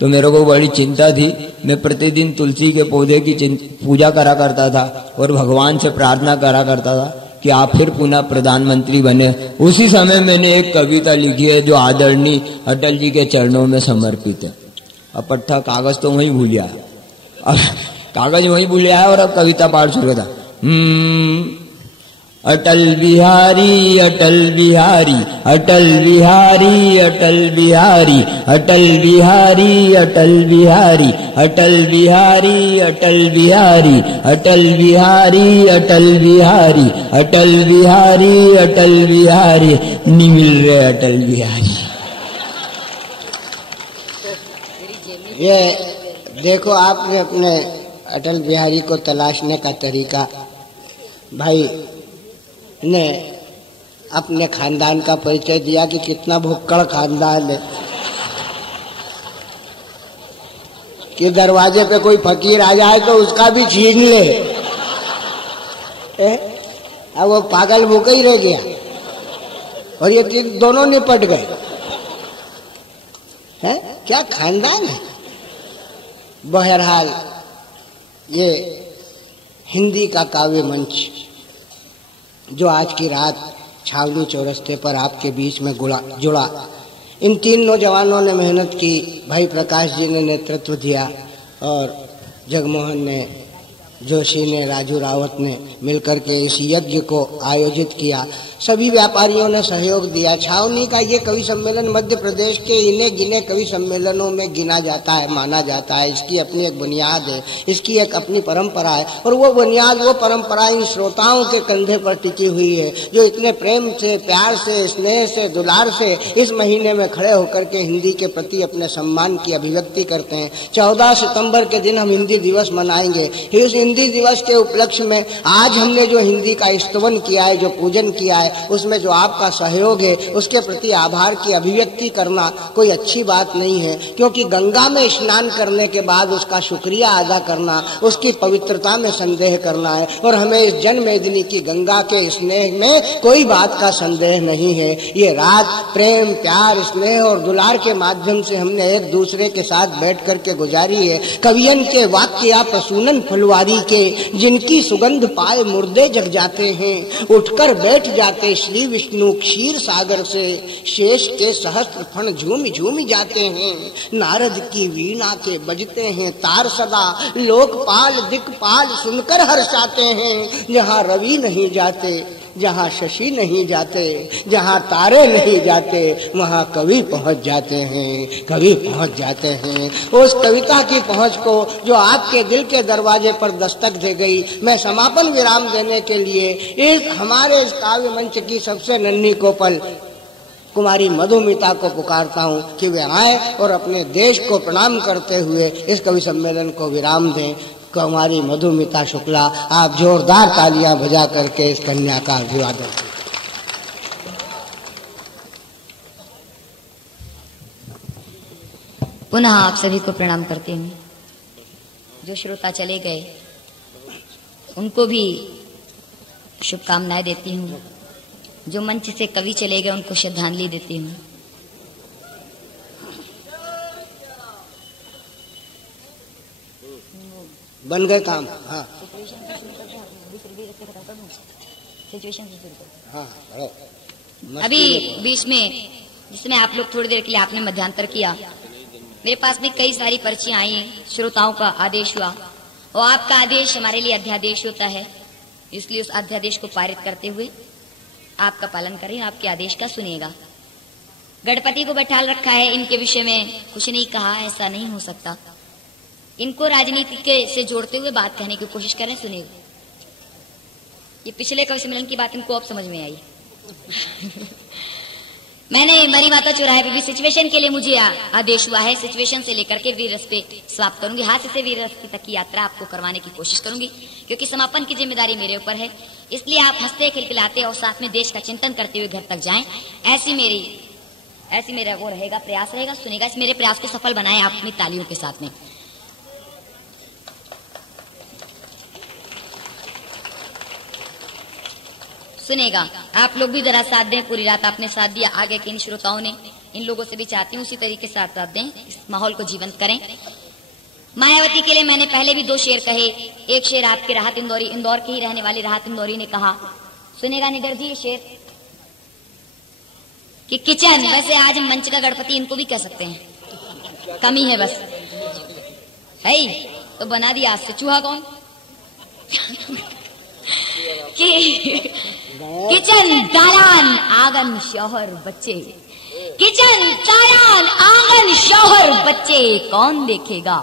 तो मेरे को बड़ी चिंता थी। मैं प्रतिदिन तुलसी के पौधे की पूजा करा करता था और भगवान से प्रार्थना करा करता था कि आप फिर पुनः प्रधानमंत्री बने। उसी समय मैंने एक कविता लिखी है जो आदरणीय अटल जी के चरणों में समर्पित है। अब पट्टा कागज तो वहीं भूल गया, अब कागज वहीं भूल गया और अब कविता पाठ शुरू था। अटल बिहारी अटल बिहारी अटल बिहारी अटल बिहारी अटल बिहारी अटल बिहारी अटल बिहारी अटल बिहारी अटल बिहारी अटल बिहारी अटल बिहारी अटल बिहारी नहीं मिल रहे अटल बिहारी। ये देखो आपने अपने अटल बिहारी को तलाशने का तरीका भाई ने अपने खानदान का परिचय दिया कि कितना भुक्कड़ खानदान है कि दरवाजे पे कोई फकीर आ जाए तो उसका भी छीन ले। अब वो पागल भूखा ही रह गया और ये तीन दोनों निपट गए। है क्या खानदान है। बहरहाल ये हिंदी का काव्य मंच जो आज की रात छावनी चौरस्ते पर आपके बीच में जुड़ा, इन तीन नौजवानों ने मेहनत की। भाई प्रकाश जी ने नेतृत्व दिया और जगमोहन ने, जोशी ने, राजू रावत ने मिलकर के इस यज्ञ को आयोजित किया। सभी व्यापारियों ने सहयोग दिया। छावनी का ये कवि सम्मेलन मध्य प्रदेश के इन्हें गिने कवि सम्मेलनों में गिना जाता है, माना जाता है। इसकी अपनी एक बुनियाद है, इसकी एक अपनी परंपरा है और वो बुनियाद, वो परंपरा इन श्रोताओं के कंधे पर टिकी हुई है जो इतने प्रेम से, प्यार से, स्नेह से, दुलार से इस महीने में खड़े होकर के हिंदी के प्रति अपने सम्मान की अभिव्यक्ति करते हैं। 14 सितंबर के दिन हम हिंदी दिवस मनाएंगे। इस हिंदी दिवस के उपलक्ष्य में आज हमने जो हिंदी का स्तवन किया है, जो पूजन किया है, उसमें जो आपका सहयोग है उसके प्रति आभार की अभिव्यक्ति करना कोई अच्छी बात नहीं है, क्योंकि गंगा में स्नान करने के बाद उसका शुक्रिया अदा करना, उसकी पवित्रता में संदेह करना है। और हमें इस जन्मवेदिनी की गंगा के स्नेह में कोई बात का संदेह नहीं है। ये रात प्रेम, प्यार, स्नेह और दुलार के माध्यम से हमने एक दूसरे के साथ बैठ करके गुजारी है। कवियन के वाक्य या प्रसूनन फुलवारी के, जिनकी सुगंध पाए मुर्दे जग जाते हैं, उठकर बैठ जाते श्री विष्णु क्षीर सागर से, शेष के सहस्त्र फण झूम झूम जाते हैं। नारद की वीणा के बजते हैं तार सदा, लोकपाल दिक्पाल सुनकर हर्षाते हैं। जहाँ रवि नहीं जाते, जहाँ शशि नहीं जाते, जहाँ तारे नहीं जाते, वहाँ कवि पहुँच जाते हैं, कवि पहुँच जाते हैं। उस कविता की पहुँच को जो आपके दिल के दरवाजे पर दस्तक दे गई, मैं समापन विराम देने के लिए इस हमारे इस काव्य मंच की सबसे नन्ही कोपल कुमारी मधुमिता को पुकारता हूँ कि वे आए और अपने देश को प्रणाम करते हुए इस कवि सम्मेलन को विराम दें। कुमारी मधुमिता शुक्ला, आप जोरदार तालियां बजा करके इस कन्या का अभिवादन करें। पुनः आप सभी को प्रणाम करती हूँ। जो श्रोता चले गए उनको भी शुभकामनाएं देती हूँ। जो मंच से कवि चले गए उनको श्रद्धांजलि देती हूँ। बन गए काम। हाँ हाँ। अभी बीच में जिसमें आप लोग थोड़ी देर के लिए आपने मध्यांतर किया, मेरे पास भी कई सारी पर्चियां आई हैं। श्रोताओं का आदेश हुआ और आपका आदेश हमारे लिए अध्यादेश होता है, इसलिए उस अध्यादेश को पारित करते हुए आपका पालन करें, आपके आदेश का सुनेगा। गणपति को बैठाल रखा है, इनके विषय में कुछ नहीं कहा, ऐसा नहीं हो सकता। इनको राजनीति के से जोड़ते हुए बात कहने की कोशिश करें, सुनेगा। ये पिछले कवि सम्मेलन की बात इनको अब समझ में आई। मैंने मरी माता चौराहे पे भी सिचुएशन के लिए मुझे आदेश हुआ है। सिचुएशन से लेकर के वीर रस पे समाप्त करूंगी। हाथ से वीर रस तक की यात्रा आपको करवाने की कोशिश करूंगी, क्योंकि समापन की जिम्मेदारी मेरे ऊपर है। इसलिए आप हंसते खिलखिलाते और साथ में देश का चिंतन करते हुए घर तक जाएं, ऐसी मेरा वो रहेगा, प्रयास रहेगा। सुनेगा, इस मेरे प्रयास को सफल बनाए आप अपनी तालियों के साथ में। सुनेगा, आप लोग भी जरा साथ दें। पूरी रात आपने साथ दिया, आगे के इन श्रोताओं ने, इन लोगों से भी चाहती हूँ उसी तरीके से साथ दें, इस माहौल को जीवंत करें। मायावती के लिए मैंने पहले भी 2 शेर कहे। एक शेर आपके राहत इंदौरी, इंदौर के ही रहने वाली राहत इंदौरी ने कहा, सुनेगा निडर जी ये शेर कि किचन, वैसे आज मंच का गणपति इनको भी कह सकते हैं, कमी है बस है तो बना दिया आज से। चूहा कौन? किचन दालान आंगन शौहर बच्चे, किचन दालान आंगन शौहर बच्चे, कौन देखेगा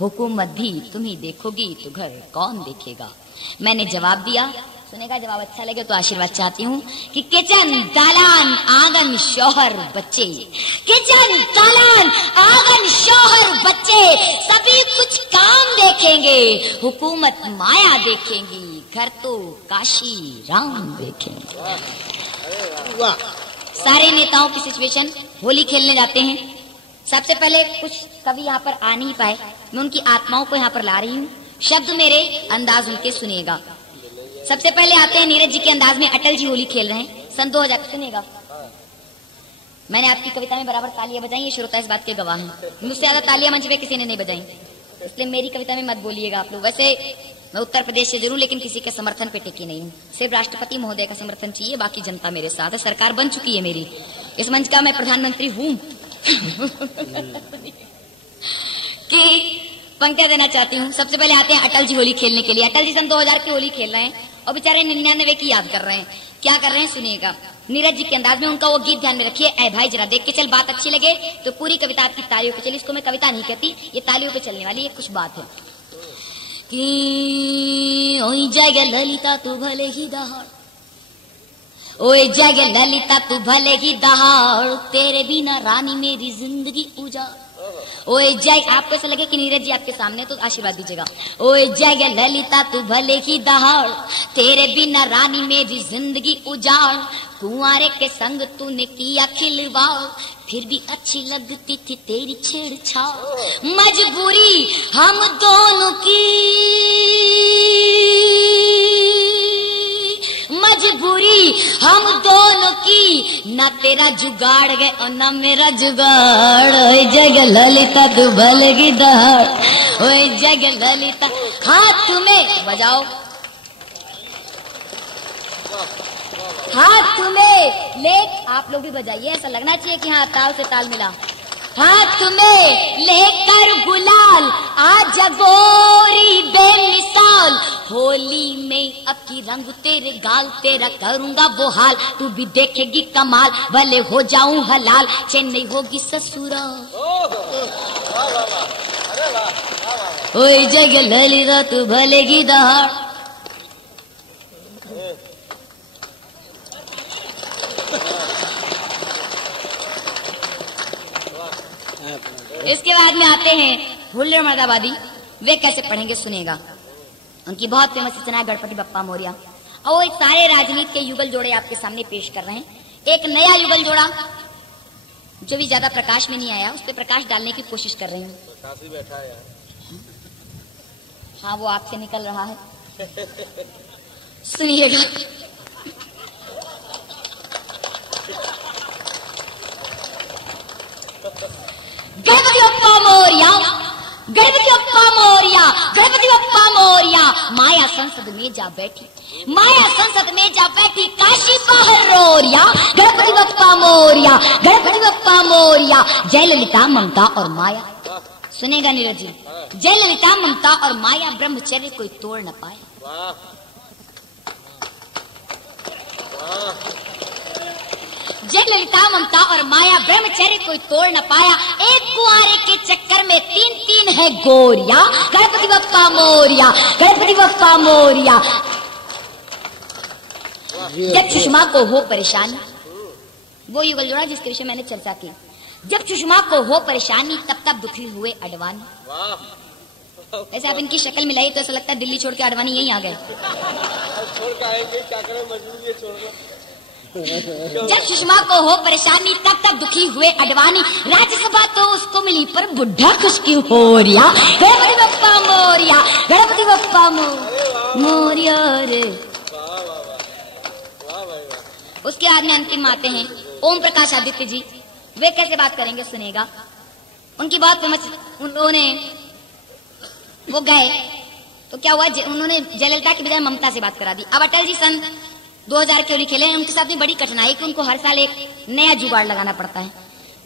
हुकूमत भी तुम ही देखोगी तो घर कौन देखेगा। मैंने जवाब दिया, सुनेगा, जवाब अच्छा लगे तो आशीर्वाद चाहती हूँ कि किचन दालान आंगन शौहर बच्चे, किचन दालान आंगन शौहर बच्चे सभी कुछ काम देखेंगे, हुकूमत माया देखेंगी, घर तो काशी राम देखेंगे। सारे नेताओं की सिचुएशन, होली खेलने जाते हैं। सबसे पहले कुछ कवि यहाँ पर आ नहीं पाए, मैं उनकी आत्माओं को यहाँ पर ला रही हूँ, शब्द मेरे, अंदाज उनके सुनिएगा। सबसे पहले आते हैं नीरज जी के अंदाज में, अटल जी होली खेल रहे हैं सन 2000, सुनिएगा। मैंने आपकी कविता में बराबर तालियां बजाई, ये श्रोता इस बात के गवाह हैं, मुझसे ज्यादा तालियां मंच पे किसी ने नहीं बजाई, इसलिए मेरी कविता में मत बोलिएगा आप लोग। वैसे मैं उत्तर प्रदेश से जरूर, लेकिन किसी के समर्थन पे टिकी नहीं हूँ, सिर्फ राष्ट्रपति महोदय का समर्थन चाहिए, बाकी जनता मेरे साथ है, सरकार बन चुकी है मेरी, इस मंच का मैं प्रधानमंत्री हूँ कि पंक्तियां देना चाहती हूँ। सबसे पहले आते हैं अटल जी होली खेलने के लिए। अटल जी सन 2000 की होली खेल रहे हैं और बेचारे 99 की याद कर रहे हैं। क्या कर रहे हैं सुनिएगा, नीरज जी के अंदाज में उनका वो गीत ध्यान में रखिए, ऐ भाई जरा देख के चल, बात अच्छी लगे तो पूरी कविता आपकी तालियों पे चली। इसको मैं कविता नहीं कहती, ये तालियों पे चलने वाली कुछ बात है कि ओई जगह ललिता तू भले ही दहाड़, ओए जगह ललिता तू भले ही दहाड़, तेरे बिना रानी मेरी जिंदगी उजाड़। ओए जय, आपको ऐसा लगे कि नीरज जी आपके सामने तो आशीर्वाद दीजिएगा। ओए जय ललिता तू भले ही दहाड़, तेरे बिना रानी मेरी जिंदगी उजाड़, कुंवारे के संग तूने किया खिलवाड़, फिर भी अच्छी लगती थी तेरी छेड़छाड़, मजबूरी हम दोनों की, मजबूरी हम दोनों की, ना तेरा जुगाड़ गए और ना मेरा जुगाड़। ओए जग ललिता तू भलेगी दहाड़, ओए जग ललिता, हाथ में बजाओ, हाथ में ले, आप लोग भी बजाइए, ऐसा लगना चाहिए कि हाँ ताल से ताल मिला। हाथ में लेकर गुलाल आजा गोरी बेमिसाल, होली में अब की रंग तेरे गाल, तेरा करूंगा वो हाल, तू भी देखेगी कमाल, भले हो जाऊं हलाल, चेन्नई होगी ससुराल। ओए जग ललिता तू भलेगी दहाड़। इसके बाद में आते हैं हुल्लड़ मर्दाबादी, वे कैसे पढ़ेंगे सुनेगा। उनकी बहुत फेमस रचना है गणपति बप्पा मोरिया, और एक सारे राजनीति के युगल जोड़े आपके सामने पेश कर रहे हैं। एक नया युगल जोड़ा जो भी ज्यादा प्रकाश में नहीं आया, उस पर प्रकाश डालने की कोशिश कर रही हूँ। बैठा है यार। हाँ वो आपसे निकल रहा है, सुनिएगा। गणपति बप्पा मोरिया, गणपति बप्पा मोरिया, गणपति बप्पा मोरिया, माया संसद में जा बैठी, माया संसद में जा बैठी, काशी बाहर रोरिया, गणपति बप्पा मोरिया, गणपति बप्पा मोरिया, जय ललिता ममता और माया। सुनेगा नीरज जी, जय ललिता ममता और माया, ब्रह्मचर्य कोई तोड़ न पाया। जय ललिता ममता और माया, ब्रह्मचर्य कोई तोड़ न पाया, एक कुआरे के चक्कर में तीन तीन है गोरिया, गणपति बप्पा मोरिया, गणपति बप्पा मोरिया। जब सुषमा को हो परेशानी, वो युगल जोड़ा जिसके विषय मैंने चर्चा की, जब सुषमा को हो परेशानी तब तब दुखी हुए अडवाणी। ऐसे आप इनकी शक्ल मिलाई तो ऐसा लगता है दिल्ली छोड़ के अडवाणी यहीं आ गए। छोड़ के आएंगे, क्या करें, मजबूरी है छोड़ना। जब सुषमा को हो परेशानी तब तक दुखी हुए अडवाणी, राज्यसभा तो उसको मिली पर बुढ़ा खुशकी हो रिया, गणपति बप्पा मोरिया, गणपति बप्पा मोरिया रे। उसके बाद में अंतिम आते हैं ओम प्रकाश आदित्य जी, वे कैसे बात करेंगे सुनेगा। उनकी बात फेमस, उन्होंने वो गए तो क्या हुआ, उन्होंने जयललिता की बजाय ममता से बात करा दी। अब अटल जी सन 2000 की होली खेले, उनके साथ भी बड़ी कठिनाई कि उनको हर साल एक नया जुगाड़ लगाना पड़ता है,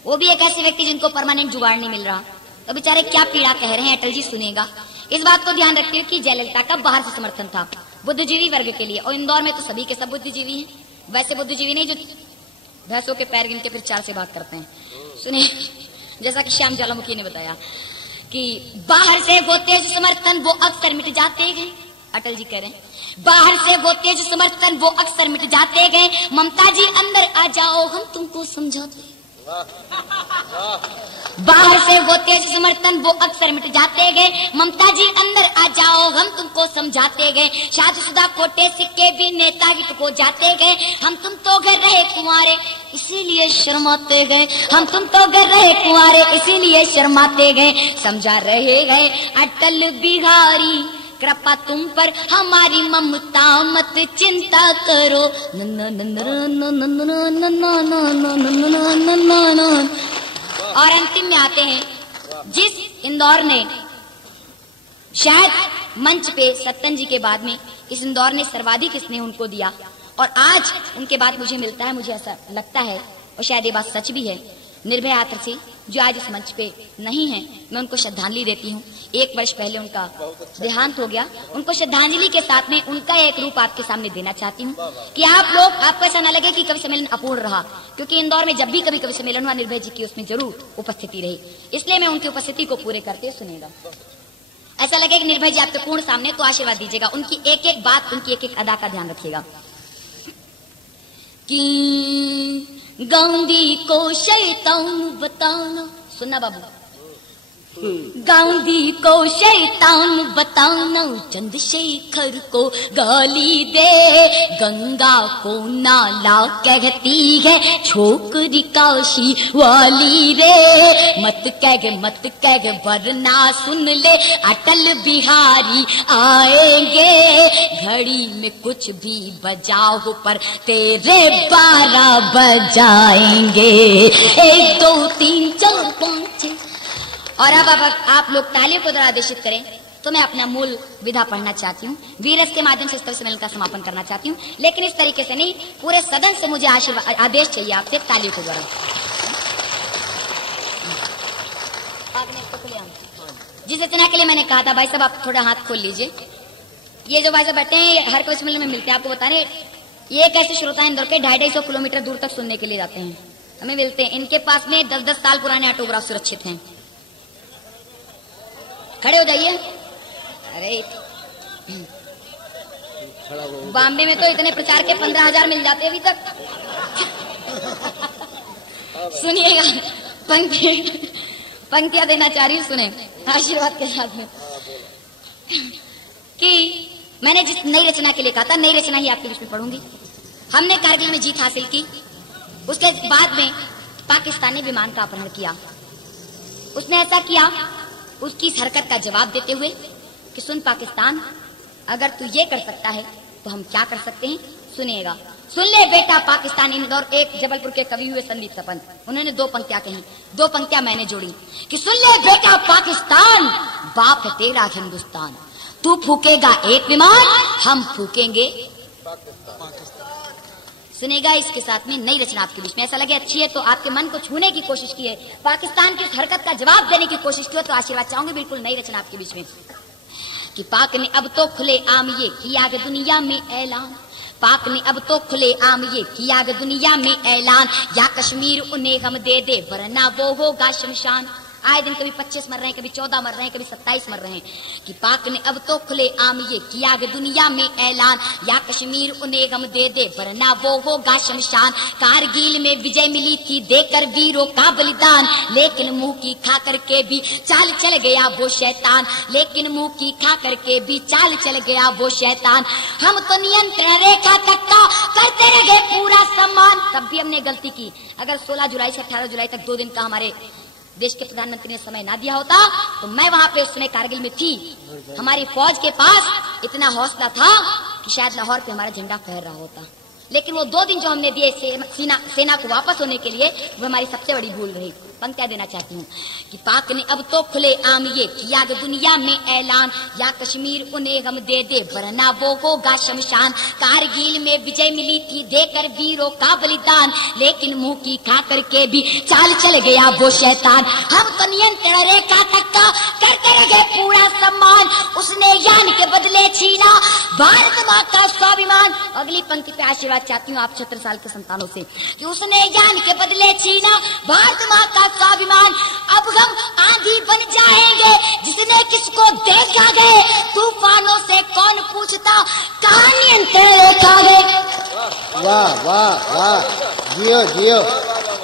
वो भी एक ऐसे व्यक्ति जिनको परमानेंट जुगाड़ नहीं मिल रहा, तो बेचारे क्या पीड़ा कह रहे हैं अटल जी सुनेगा। इस बात को ध्यान रखते हुए कि जयललिता का बाहर से समर्थन था बुद्धिजीवी वर्ग के लिए, और इंदौर में तो सभी के सब बुद्धिजीवी हैं, वैसे बुद्धिजीवी नहीं जो भैंसों के पैर गिन के फिर चार से बात करते हैं। सुनिए, जैसा कि श्याम ज्वालामुखी ने बताया कि बाहर से वो तेज समर्थन वो अक्सर मिट जाते हैं, अटल जी कह रहे हैं, बाहर से वो तेज समर्थन वो अक्सर मिट जाते गए, ममता जी अंदर आ जाओ हम तुमको समझाते। बाहर से वो तेज समर्थन वो अक्सर मिट जाते गए, ममता जी अंदर आ जाओ हम तुमको समझाते गए। शादीशुदा कोटे सिक्के भी नेता हित को जाते गए, हम तुम तो घर रहे कुंवारे इसीलिए शर्माते गए, हम तुम तो घर रहे कुंवारे इसीलिए शर्माते गए। समझा रहे गए अटल बिहारी कृपा तुम पर हमारी ममता मत चिंता करो। और अंतिम में आते हैं जिस इंदौर ने शायद मंच पे सत्तन जी के बाद में इस इंदौर ने सर्वाधिक स्नेह उनको दिया, और आज उनके बाद मुझे मिलता है, मुझे ऐसा लगता है और शायद ये बात सच भी है, निर्भय आतरसी जो आज इस मंच पे नहीं है, मैं उनको श्रद्धांजलि देती हूँ। 1 वर्ष पहले उनका देहांत हो गया, उनको श्रद्धांजलि के साथ में उनका एक रूप आपके सामने देना चाहती हूँ कि आप लोग, आपको ऐसा न लगे कि कवि सम्मेलन अपूर्ण रहा, क्योंकि इंदौर में जब भी कभी कवि सम्मेलन हुआ निर्भय जी की उसमें जरूर उपस्थिति रही, इसलिए मैं उनकी उपस्थिति को पूरे करते सुनेगा। ऐसा लगे कि निर्भय जी आपके पूर्ण सामने, तो आशीर्वाद दीजिएगा, उनकी एक एक बात, उनकी एक एक अदा का ध्यान रखिएगा। कि गांधी को शैतान बताना, सुनना बाबू, गांधी को शैतान बताना, चंद्रशेखर को गाली दे, गंगा को नाला कहती है, छोकरी काशी वाली रे, मत कह वरना सुन ले अटल बिहारी आएंगे, घड़ी में कुछ भी बजाओ पर तेरे 12 बजाएंगे, 1 2 3 4 5। और अब आप लोग तालियों को द्वारा आदेशित करें तो मैं अपना मूल विधा पढ़ना चाहती हूँ, वीरस के माध्यम से इस सम्मेलन का समापन करना चाहती हूँ, लेकिन इस तरीके से नहीं, पूरे सदन से मुझे आदेश चाहिए आपसे तालियों के द्वारा। जिस रचना के लिए मैंने कहा था, भाई साहब आप थोड़ा हाथ खोल लीजिए। ये जो भाई साहब बैठे हैं हर कोई सम्मेलन में मिलते हैं, आपको बता रहे, ये एक ऐसे श्रोता इंदौर के 250 किलोमीटर दूर तक सुनने के लिए जाते हैं, हमें मिलते हैं। इनके पास में 10-10 साल पुराने ऑटोग्राफ सुरक्षित हैं। खड़े हो जाइए। अरे बॉम्बे में तो इतने प्रचार के 15,000 मिल जाते अभी तक। सुनिएगा, पंक्तियां देना चाह रही हूँ, सुने आशीर्वाद के साथ में। कि मैंने जिस नई रचना के लिए कहा था, नई रचना ही आपके बीच में पढ़ूंगी। हमने कारगिल में जीत हासिल की, उसके बाद में पाकिस्तान ने विमान का अपहरण किया। उसने ऐसा किया, उसकी इस हरकत का जवाब देते हुए कि सुन पाकिस्तान, अगर तू ये कर सकता है तो हम क्या कर सकते हैं, सुनिएगा। सुन ले बेटा पाकिस्तान। इंदौर एक जबलपुर के कवि हुए संदीप सपन, उन्होंने 2 पंक्तियां कही, 2 पंक्तियां मैंने जोड़ी कि सुन ले बेटा पाकिस्तान, बाप है तेरा हिंदुस्तान, तू फूकेगा एक विमान, हम फूकेंगे सुनेगा। इसके साथ में नई रचना आपके बीच में, ऐसा लगे अच्छी है तो आपके मन को छूने की कोशिश की है, पाकिस्तान की उस हरकत का जवाब देने की कोशिश की हो, तो आशीर्वाद चाहूंगी। बिल्कुल नई रचना आपके बीच में कि पाक ने अब तो खुले आम ये किया कि दुनिया में ऐलान, पाक ने अब तो खुले आम ये किया कि दुनिया में ऐलान, या कश्मीर उन्हें हम दे दे वरना वो होगा शमशान। आए दिन कभी 25 मर रहे हैं, कभी 14 मर रहे हैं, कभी 27 मर रहे हैं। कि पाक ने अब तो खुले आम ये किया कि दुनिया में ऐलान, या कश्मीर उन्हें गम दे दे वरना वो होगा शमशान। कारगिल में विजय मिली थी देकर वीरों का बलिदान, लेकिन मुंह की खा करके भी चाल चल गया वो शैतान, लेकिन मुंह की खा करके भी चाल चल गया वो शैतान। हम तो नियंत्रण रेखा तक का करते रहे पूरा सम्मान, तब भी हमने गलती की। अगर 16 जुलाई से 18 जुलाई तक 2 दिन का हमारे देश के प्रधानमंत्री ने समय ना दिया होता तो मैं वहां पे उस समय कारगिल में थी। हमारी फौज के पास इतना हौसला था कि शायद लाहौर पे हमारा झंडा फहर रहा होता, लेकिन वो 2 दिन जो हमने दिए सेना को वापस होने के लिए, वो हमारी सबसे बड़ी भूल रही। पंक्तियां देना चाहती हूँ कि पाक ने अब तो खुले आम ये किया कि दुनिया में ऐलान, या कश्मीर उन्हें हम दे दे वरना वो होगा शमशान। कारगिल में विजय मिली थी देकर वीरों का बलिदान, लेकिन मुंह की खा करके भी चाल चल गया वो शैतान। हम तो नियंत्रण रेखा तक का करते रहे पूरा सम्मान, उसने यान के बदले छीना भारत माँ का स्वाभिमान। अगली पंक्ति पे आशीर्वाद चाहती हूँ आप 76 साल के संतानों से कि उसने यान के बदले छीना भारत माँ का स्वाभिमान। अब हम आंधी बन जाएंगे जिसने किसको देखा गए, तूफानों से कौन पूछता कहाँ नियंत्रण रेखा गए। वाह वाह वाह, जियो जियो।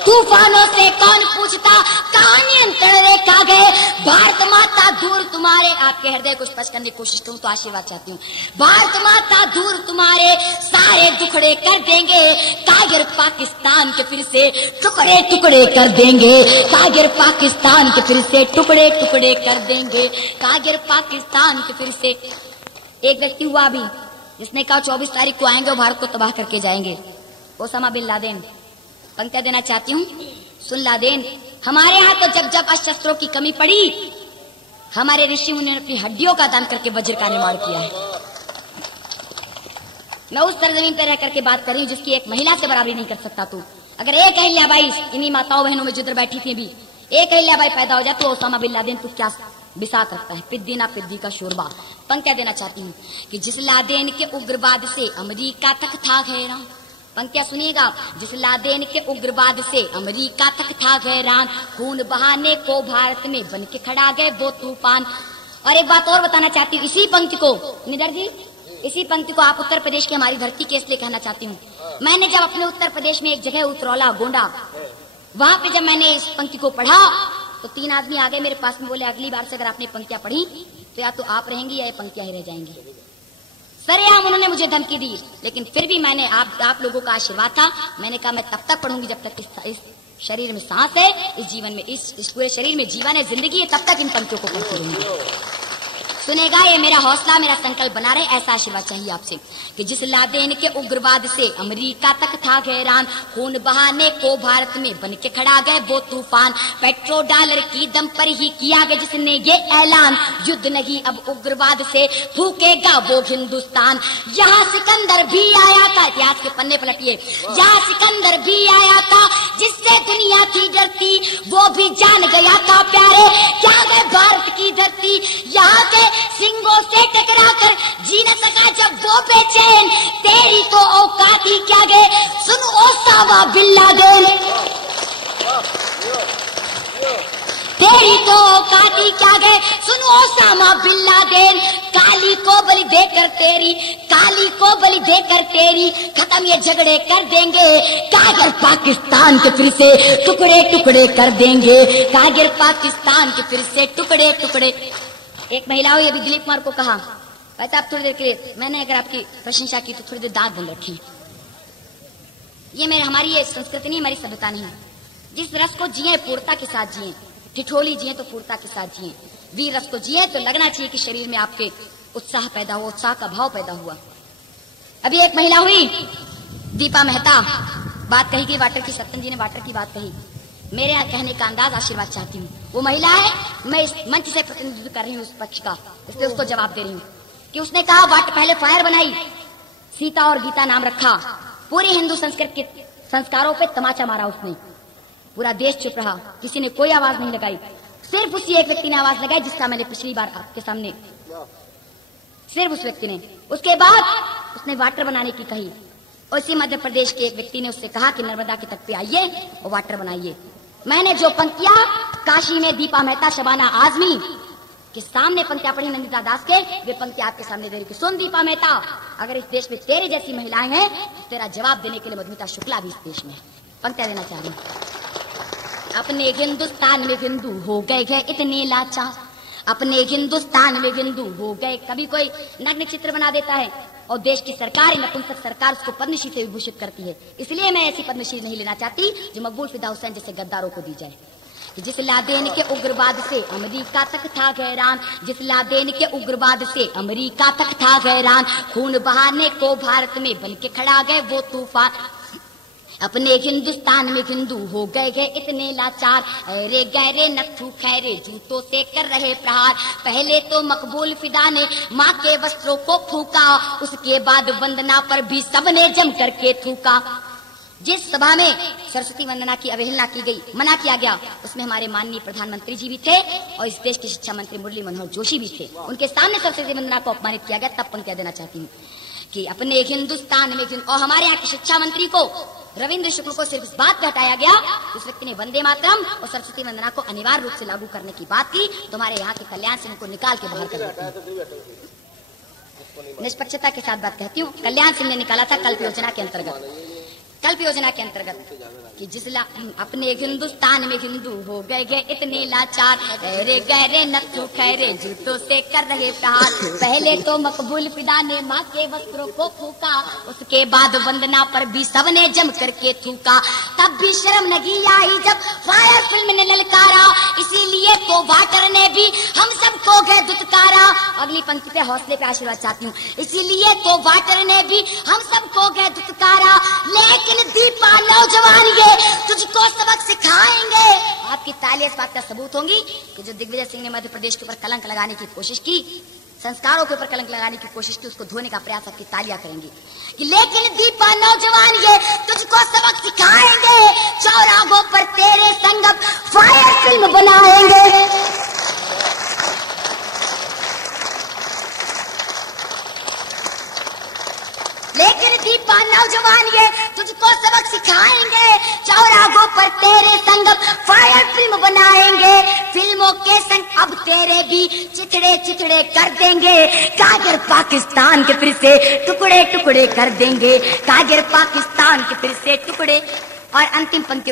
तूफानों से कौन पूछता कहाँ नियंत्रण रेखा गए। भारत माता दूर तुम्हारे, आपके हृदय को स्पर्श करने की कोशिश करूं तो आशीर्वाद चाहती हूँ। भारत माता दूर तुम्हारे सारे दुखड़े कर देंगे, कायर पाकिस्तान के फिर से टुकड़े टुकड़े कर देंगे। कायर पाकिस्तान के फिर से टुकड़े टुकड़े कर देंगे। कायर पाकिस्तान के फिर से। एक व्यक्ति हुआ अभी जिसने कहा 24 तारीख को आएंगे और भारत को तबाह करके जाएंगे, ओसामा बिन लादेन। पंक्तियां देना चाहती हूँ, सुन लादेन। हमारे यहाँ तो जब जब अस्त्र शस्त्रों की कमी पड़ी, हमारे ऋषि मुनि ने अपनी हड्डियों का दान करके वज्र का निर्माण किया है। मैं उस सरजमीन पर रह करके बात कर रही हूँ जिसकी एक महिला से बराबरी नहीं कर सकता तू। अगर एक अहिल्याबाई, इन्हीं माताओं बहनों में जिधर बैठी थी भी, एक अहिल्याबाई पैदा हो जाए तो ओसामा बिन लादेन तू क्या बिसात रखता है। पिद्दी ना पिद्दी का शोरबा। पंक्तियां देना चाहती हूँ कि जिस लादेन के उग्रवाद से अमेरिका तक था हैरान। पंक्तियां सुनिएगा। जिस लादेन के उग्रवाद से अमेरिका तक था हैरान, खून बहाने को भारत में बन के खड़ा गए वो तूफान। और एक बात और बताना चाहती हूँ इसी पंक्ति को, निडर जी, इसी पंक्ति को आप उत्तर प्रदेश की हमारी धरती के इसलिए कहना चाहती हूँ। मैंने जब अपने उत्तर प्रदेश में एक जगह उतरौला गोंडा, वहां पे जब मैंने इस पंक्ति को पढ़ा तो 3 आदमी आ गए मेरे पास में, बोले अगली बार से अगर आपने पंक्तियां पढ़ी तो या तो आप रहेंगी या ये पंक्तियां ही रह जाएंगी। सरेआम उन्होंने मुझे धमकी दी, लेकिन फिर भी मैंने आप लोगों का आशीर्वाद था, मैंने कहा मैं तब तक पढ़ूंगी जब तक इस शरीर में सांस है, इस जीवन में इस पूरे शरीर में जीवन है, जिंदगी है, तब तक इन पंक्तियों को पढ़ती रहूंगी। सुनेगा, ये मेरा हौसला, मेरा संकल्प बना रहे, ऐसा आशीर्वाद चाहिए आपसे कि जिस लादेन के उग्रवाद से अमेरिका तक था हैरान, खून बहाने को भारत में बन के खड़ा गए वो तूफान। पेट्रोल डॉलर की दम पर ही किया गया जिसने ये ऐलान, युद्ध नहीं अब उग्रवाद से फूकेगा वो हिंदुस्तान। यहाँ सिकंदर भी आया था, इतिहास के पन्ने पलटिए, यहाँ सिकंदर भी आया था जिससे दुनिया थी डरती, वो भी जान गया था प्यारे क्या है भारत की धरती। यहाँ के सिंगों से टकराकर जी न सका जब वो बेचैन, तेरी तो औकात ही क्या गए, सुन ओसामा बिन लादेन, तेरी तो औकात ही क्या गए, सुन ओसामा बिन लादेन। काली को बलि देकर तेरी, काली को बलि देकर तेरी, खत्म ये झगड़े कर देंगे, कागर पाकिस्तान के फिर से टुकड़े टुकड़े कर देंगे, कागर पाकिस्तान के फिर से टुकड़े टुकड़े। एक महिला हुई अभी दिलीप कुमार को कहा, कहता आप थोड़ी देर के लिए, मैंने अगर आपकी प्रशंसा की तो थोड़ी देर दांत बंद रखी। ये मेरे हमारी ये संस्कृति नहीं, हमारी सभ्यता नहीं है। जिस रस को जिए पूर्णता के साथ जिए, ठिठोली जिए तो पूर्णता के साथ जिए, वीर रस को जिए तो लगना चाहिए कि शरीर में आपके उत्साह पैदा हुआ, उत्साह का भाव पैदा हुआ। अभी एक महिला हुई दीपा मेहता, बात कही कि वाटर की, सत्यन जी ने वाटर की बात कही, मेरे यहाँ कहने का अंदाज आशीर्वाद चाहती हूँ। वो महिला है, मैं इस मंच से प्रतिनिधित्व कर रही हूँ उस पक्ष का, इसलिए उसको जवाब दे रही हूँ कि उसने कहा वाट पहले फायर बनाई, सीता और गीता नाम रखा, पूरे हिंदू संस्कृत के संस्कारों पे तमाचा मारा उसने, पूरा देश चुप रहा, किसी ने कोई आवाज नहीं लगाई, सिर्फ उसी एक व्यक्ति ने आवाज लगाई जिसका मैंने पिछली बार आपके सामने, सिर्फ उस व्यक्ति ने। उसके बाद उसने वाटर बनाने की कही, और इसी मध्य प्रदेश के एक व्यक्ति ने उससे कहा कि नर्मदा के तट पे आइए और वाटर बनाइए। मैंने जो पंक्तियां काशी में दीपा मेहता, शबाना आजमी के सामने पंक्तियां पढ़ी नंदिता दास के, वे पंक्तियां आपके सामने दे रही कि सुन दीपा मेहता, अगर इस देश में तेरे जैसी महिलाएं हैं तो तेरा जवाब देने के लिए मधुमिता शुक्ला भी इस देश में है। पंक्तियां देना चाह रही हूं। अपने हिंदुस्तान में हिंदू हो गए हैं इतने लाचार, अपने हिंदुस्तान में हिंदू हो गए। कभी कोई नग्न चित्र बना देता है और देश की सरकार, नपुंसक सरकार, उसको पद्मश्री से विभूषित करती है। इसलिए मैं ऐसी पद्मश्री नहीं लेना चाहती जो मकबूल फिदा हुसैन जैसे गद्दारों को दी जाए। जिस लादेन के उग्रवाद से अमेरिका तक था हैरान, जिस लादेन के उग्रवाद से अमेरिका तक था हैरान, खून बहाने को भारत में बन के खड़ा गए वो तूफान। अपने हिंदुस्तान में हिंदू हो गए हैं इतने लाचार, अरे गहरे नथु खैरे जूतों से कर रहे प्रहार। पहले तो मकबूल फिदा ने माँ के वस्त्रों को फूका, उसके बाद वंदना पर भी सबने जम करके थूका। जिस सभा में सरस्वती वंदना की अवहेलना की गई, मना किया गया, उसमें हमारे माननीय प्रधानमंत्री जी भी थे और इस देश के शिक्षा मंत्री मुरली मनोहर जोशी भी थे। उनके सामने सरस्वती वंदना को अपमानित किया गया। तब पंक्तियां देना चाहती हूँ कि अपने हिंदुस्तान में, और हमारे यहाँ के शिक्षा मंत्री को रविंद्र शुक्ल को सिर्फ इस बात पे हटाया गया, उस व्यक्ति ने वंदे मातरम और सरस्वती वंदना को अनिवार्य रूप से लागू करने की बात की, तुम्हारे यहाँ के कल्याण सिंह को निकाल के बाहर कर देते हैं। निष्पक्षता के साथ बात कहती हूँ। कल्याण सिंह ने निकाला था कल्प योजना के अंतर्गत कि जिस अपने हिंदुस्तान में हिंदू हो गए इतने लाचार, गहरे गहरे नथु खैरे जूतों से कर रहे प्रहार। पहले तो मकबूल फिदा ने माँ के वस्त्रों को फूका, उसके बाद वंदना पर भी सबने जम करके थूका। तब भी शर्म नहीं आई जब फायर फिल्म ने ललकारा, इसीलिए तो वाटर ने भी हम सबको गए दुत्कारा। अगली पंक्ति पे हौसले पे आशीर्वाद चाहती हूँ। इसीलिए तो वाटर ने भी हम सबको गए दुत्कारा, लेकिन दीपा नौजवान ये तुझको सबक सिखाएंगे। आपकी तालियां इस बात का सबूत होंगी कि जो दिग्विजय सिंह ने मध्य प्रदेश के ऊपर कलंक लगाने की कोशिश की, संस्कारों के ऊपर कलंक लगाने की कोशिश की, उसको धोने का प्रयास आपकी तालियां करेंगी कि लेकिन दीपा नौजवान ये तुझको सबक सिखाएंगे, चौराहों पर तेरे संग फायर फिल्म बनाएंगे। लेकिन दीपा नौजवान ये तुझको सबक सिखाएंगे, चौराहों पर तेरे संग फायर फिल्म बनाएंगे। फिल्मों के संग अब तेरे भी चिथड़े चिथड़े कर देंगे, कागर पाकिस्तान के फिर से टुकड़े टुकड़े कर देंगे, कागर पाकिस्तान के फिर से टुकड़े। और अंतिम पंक्ति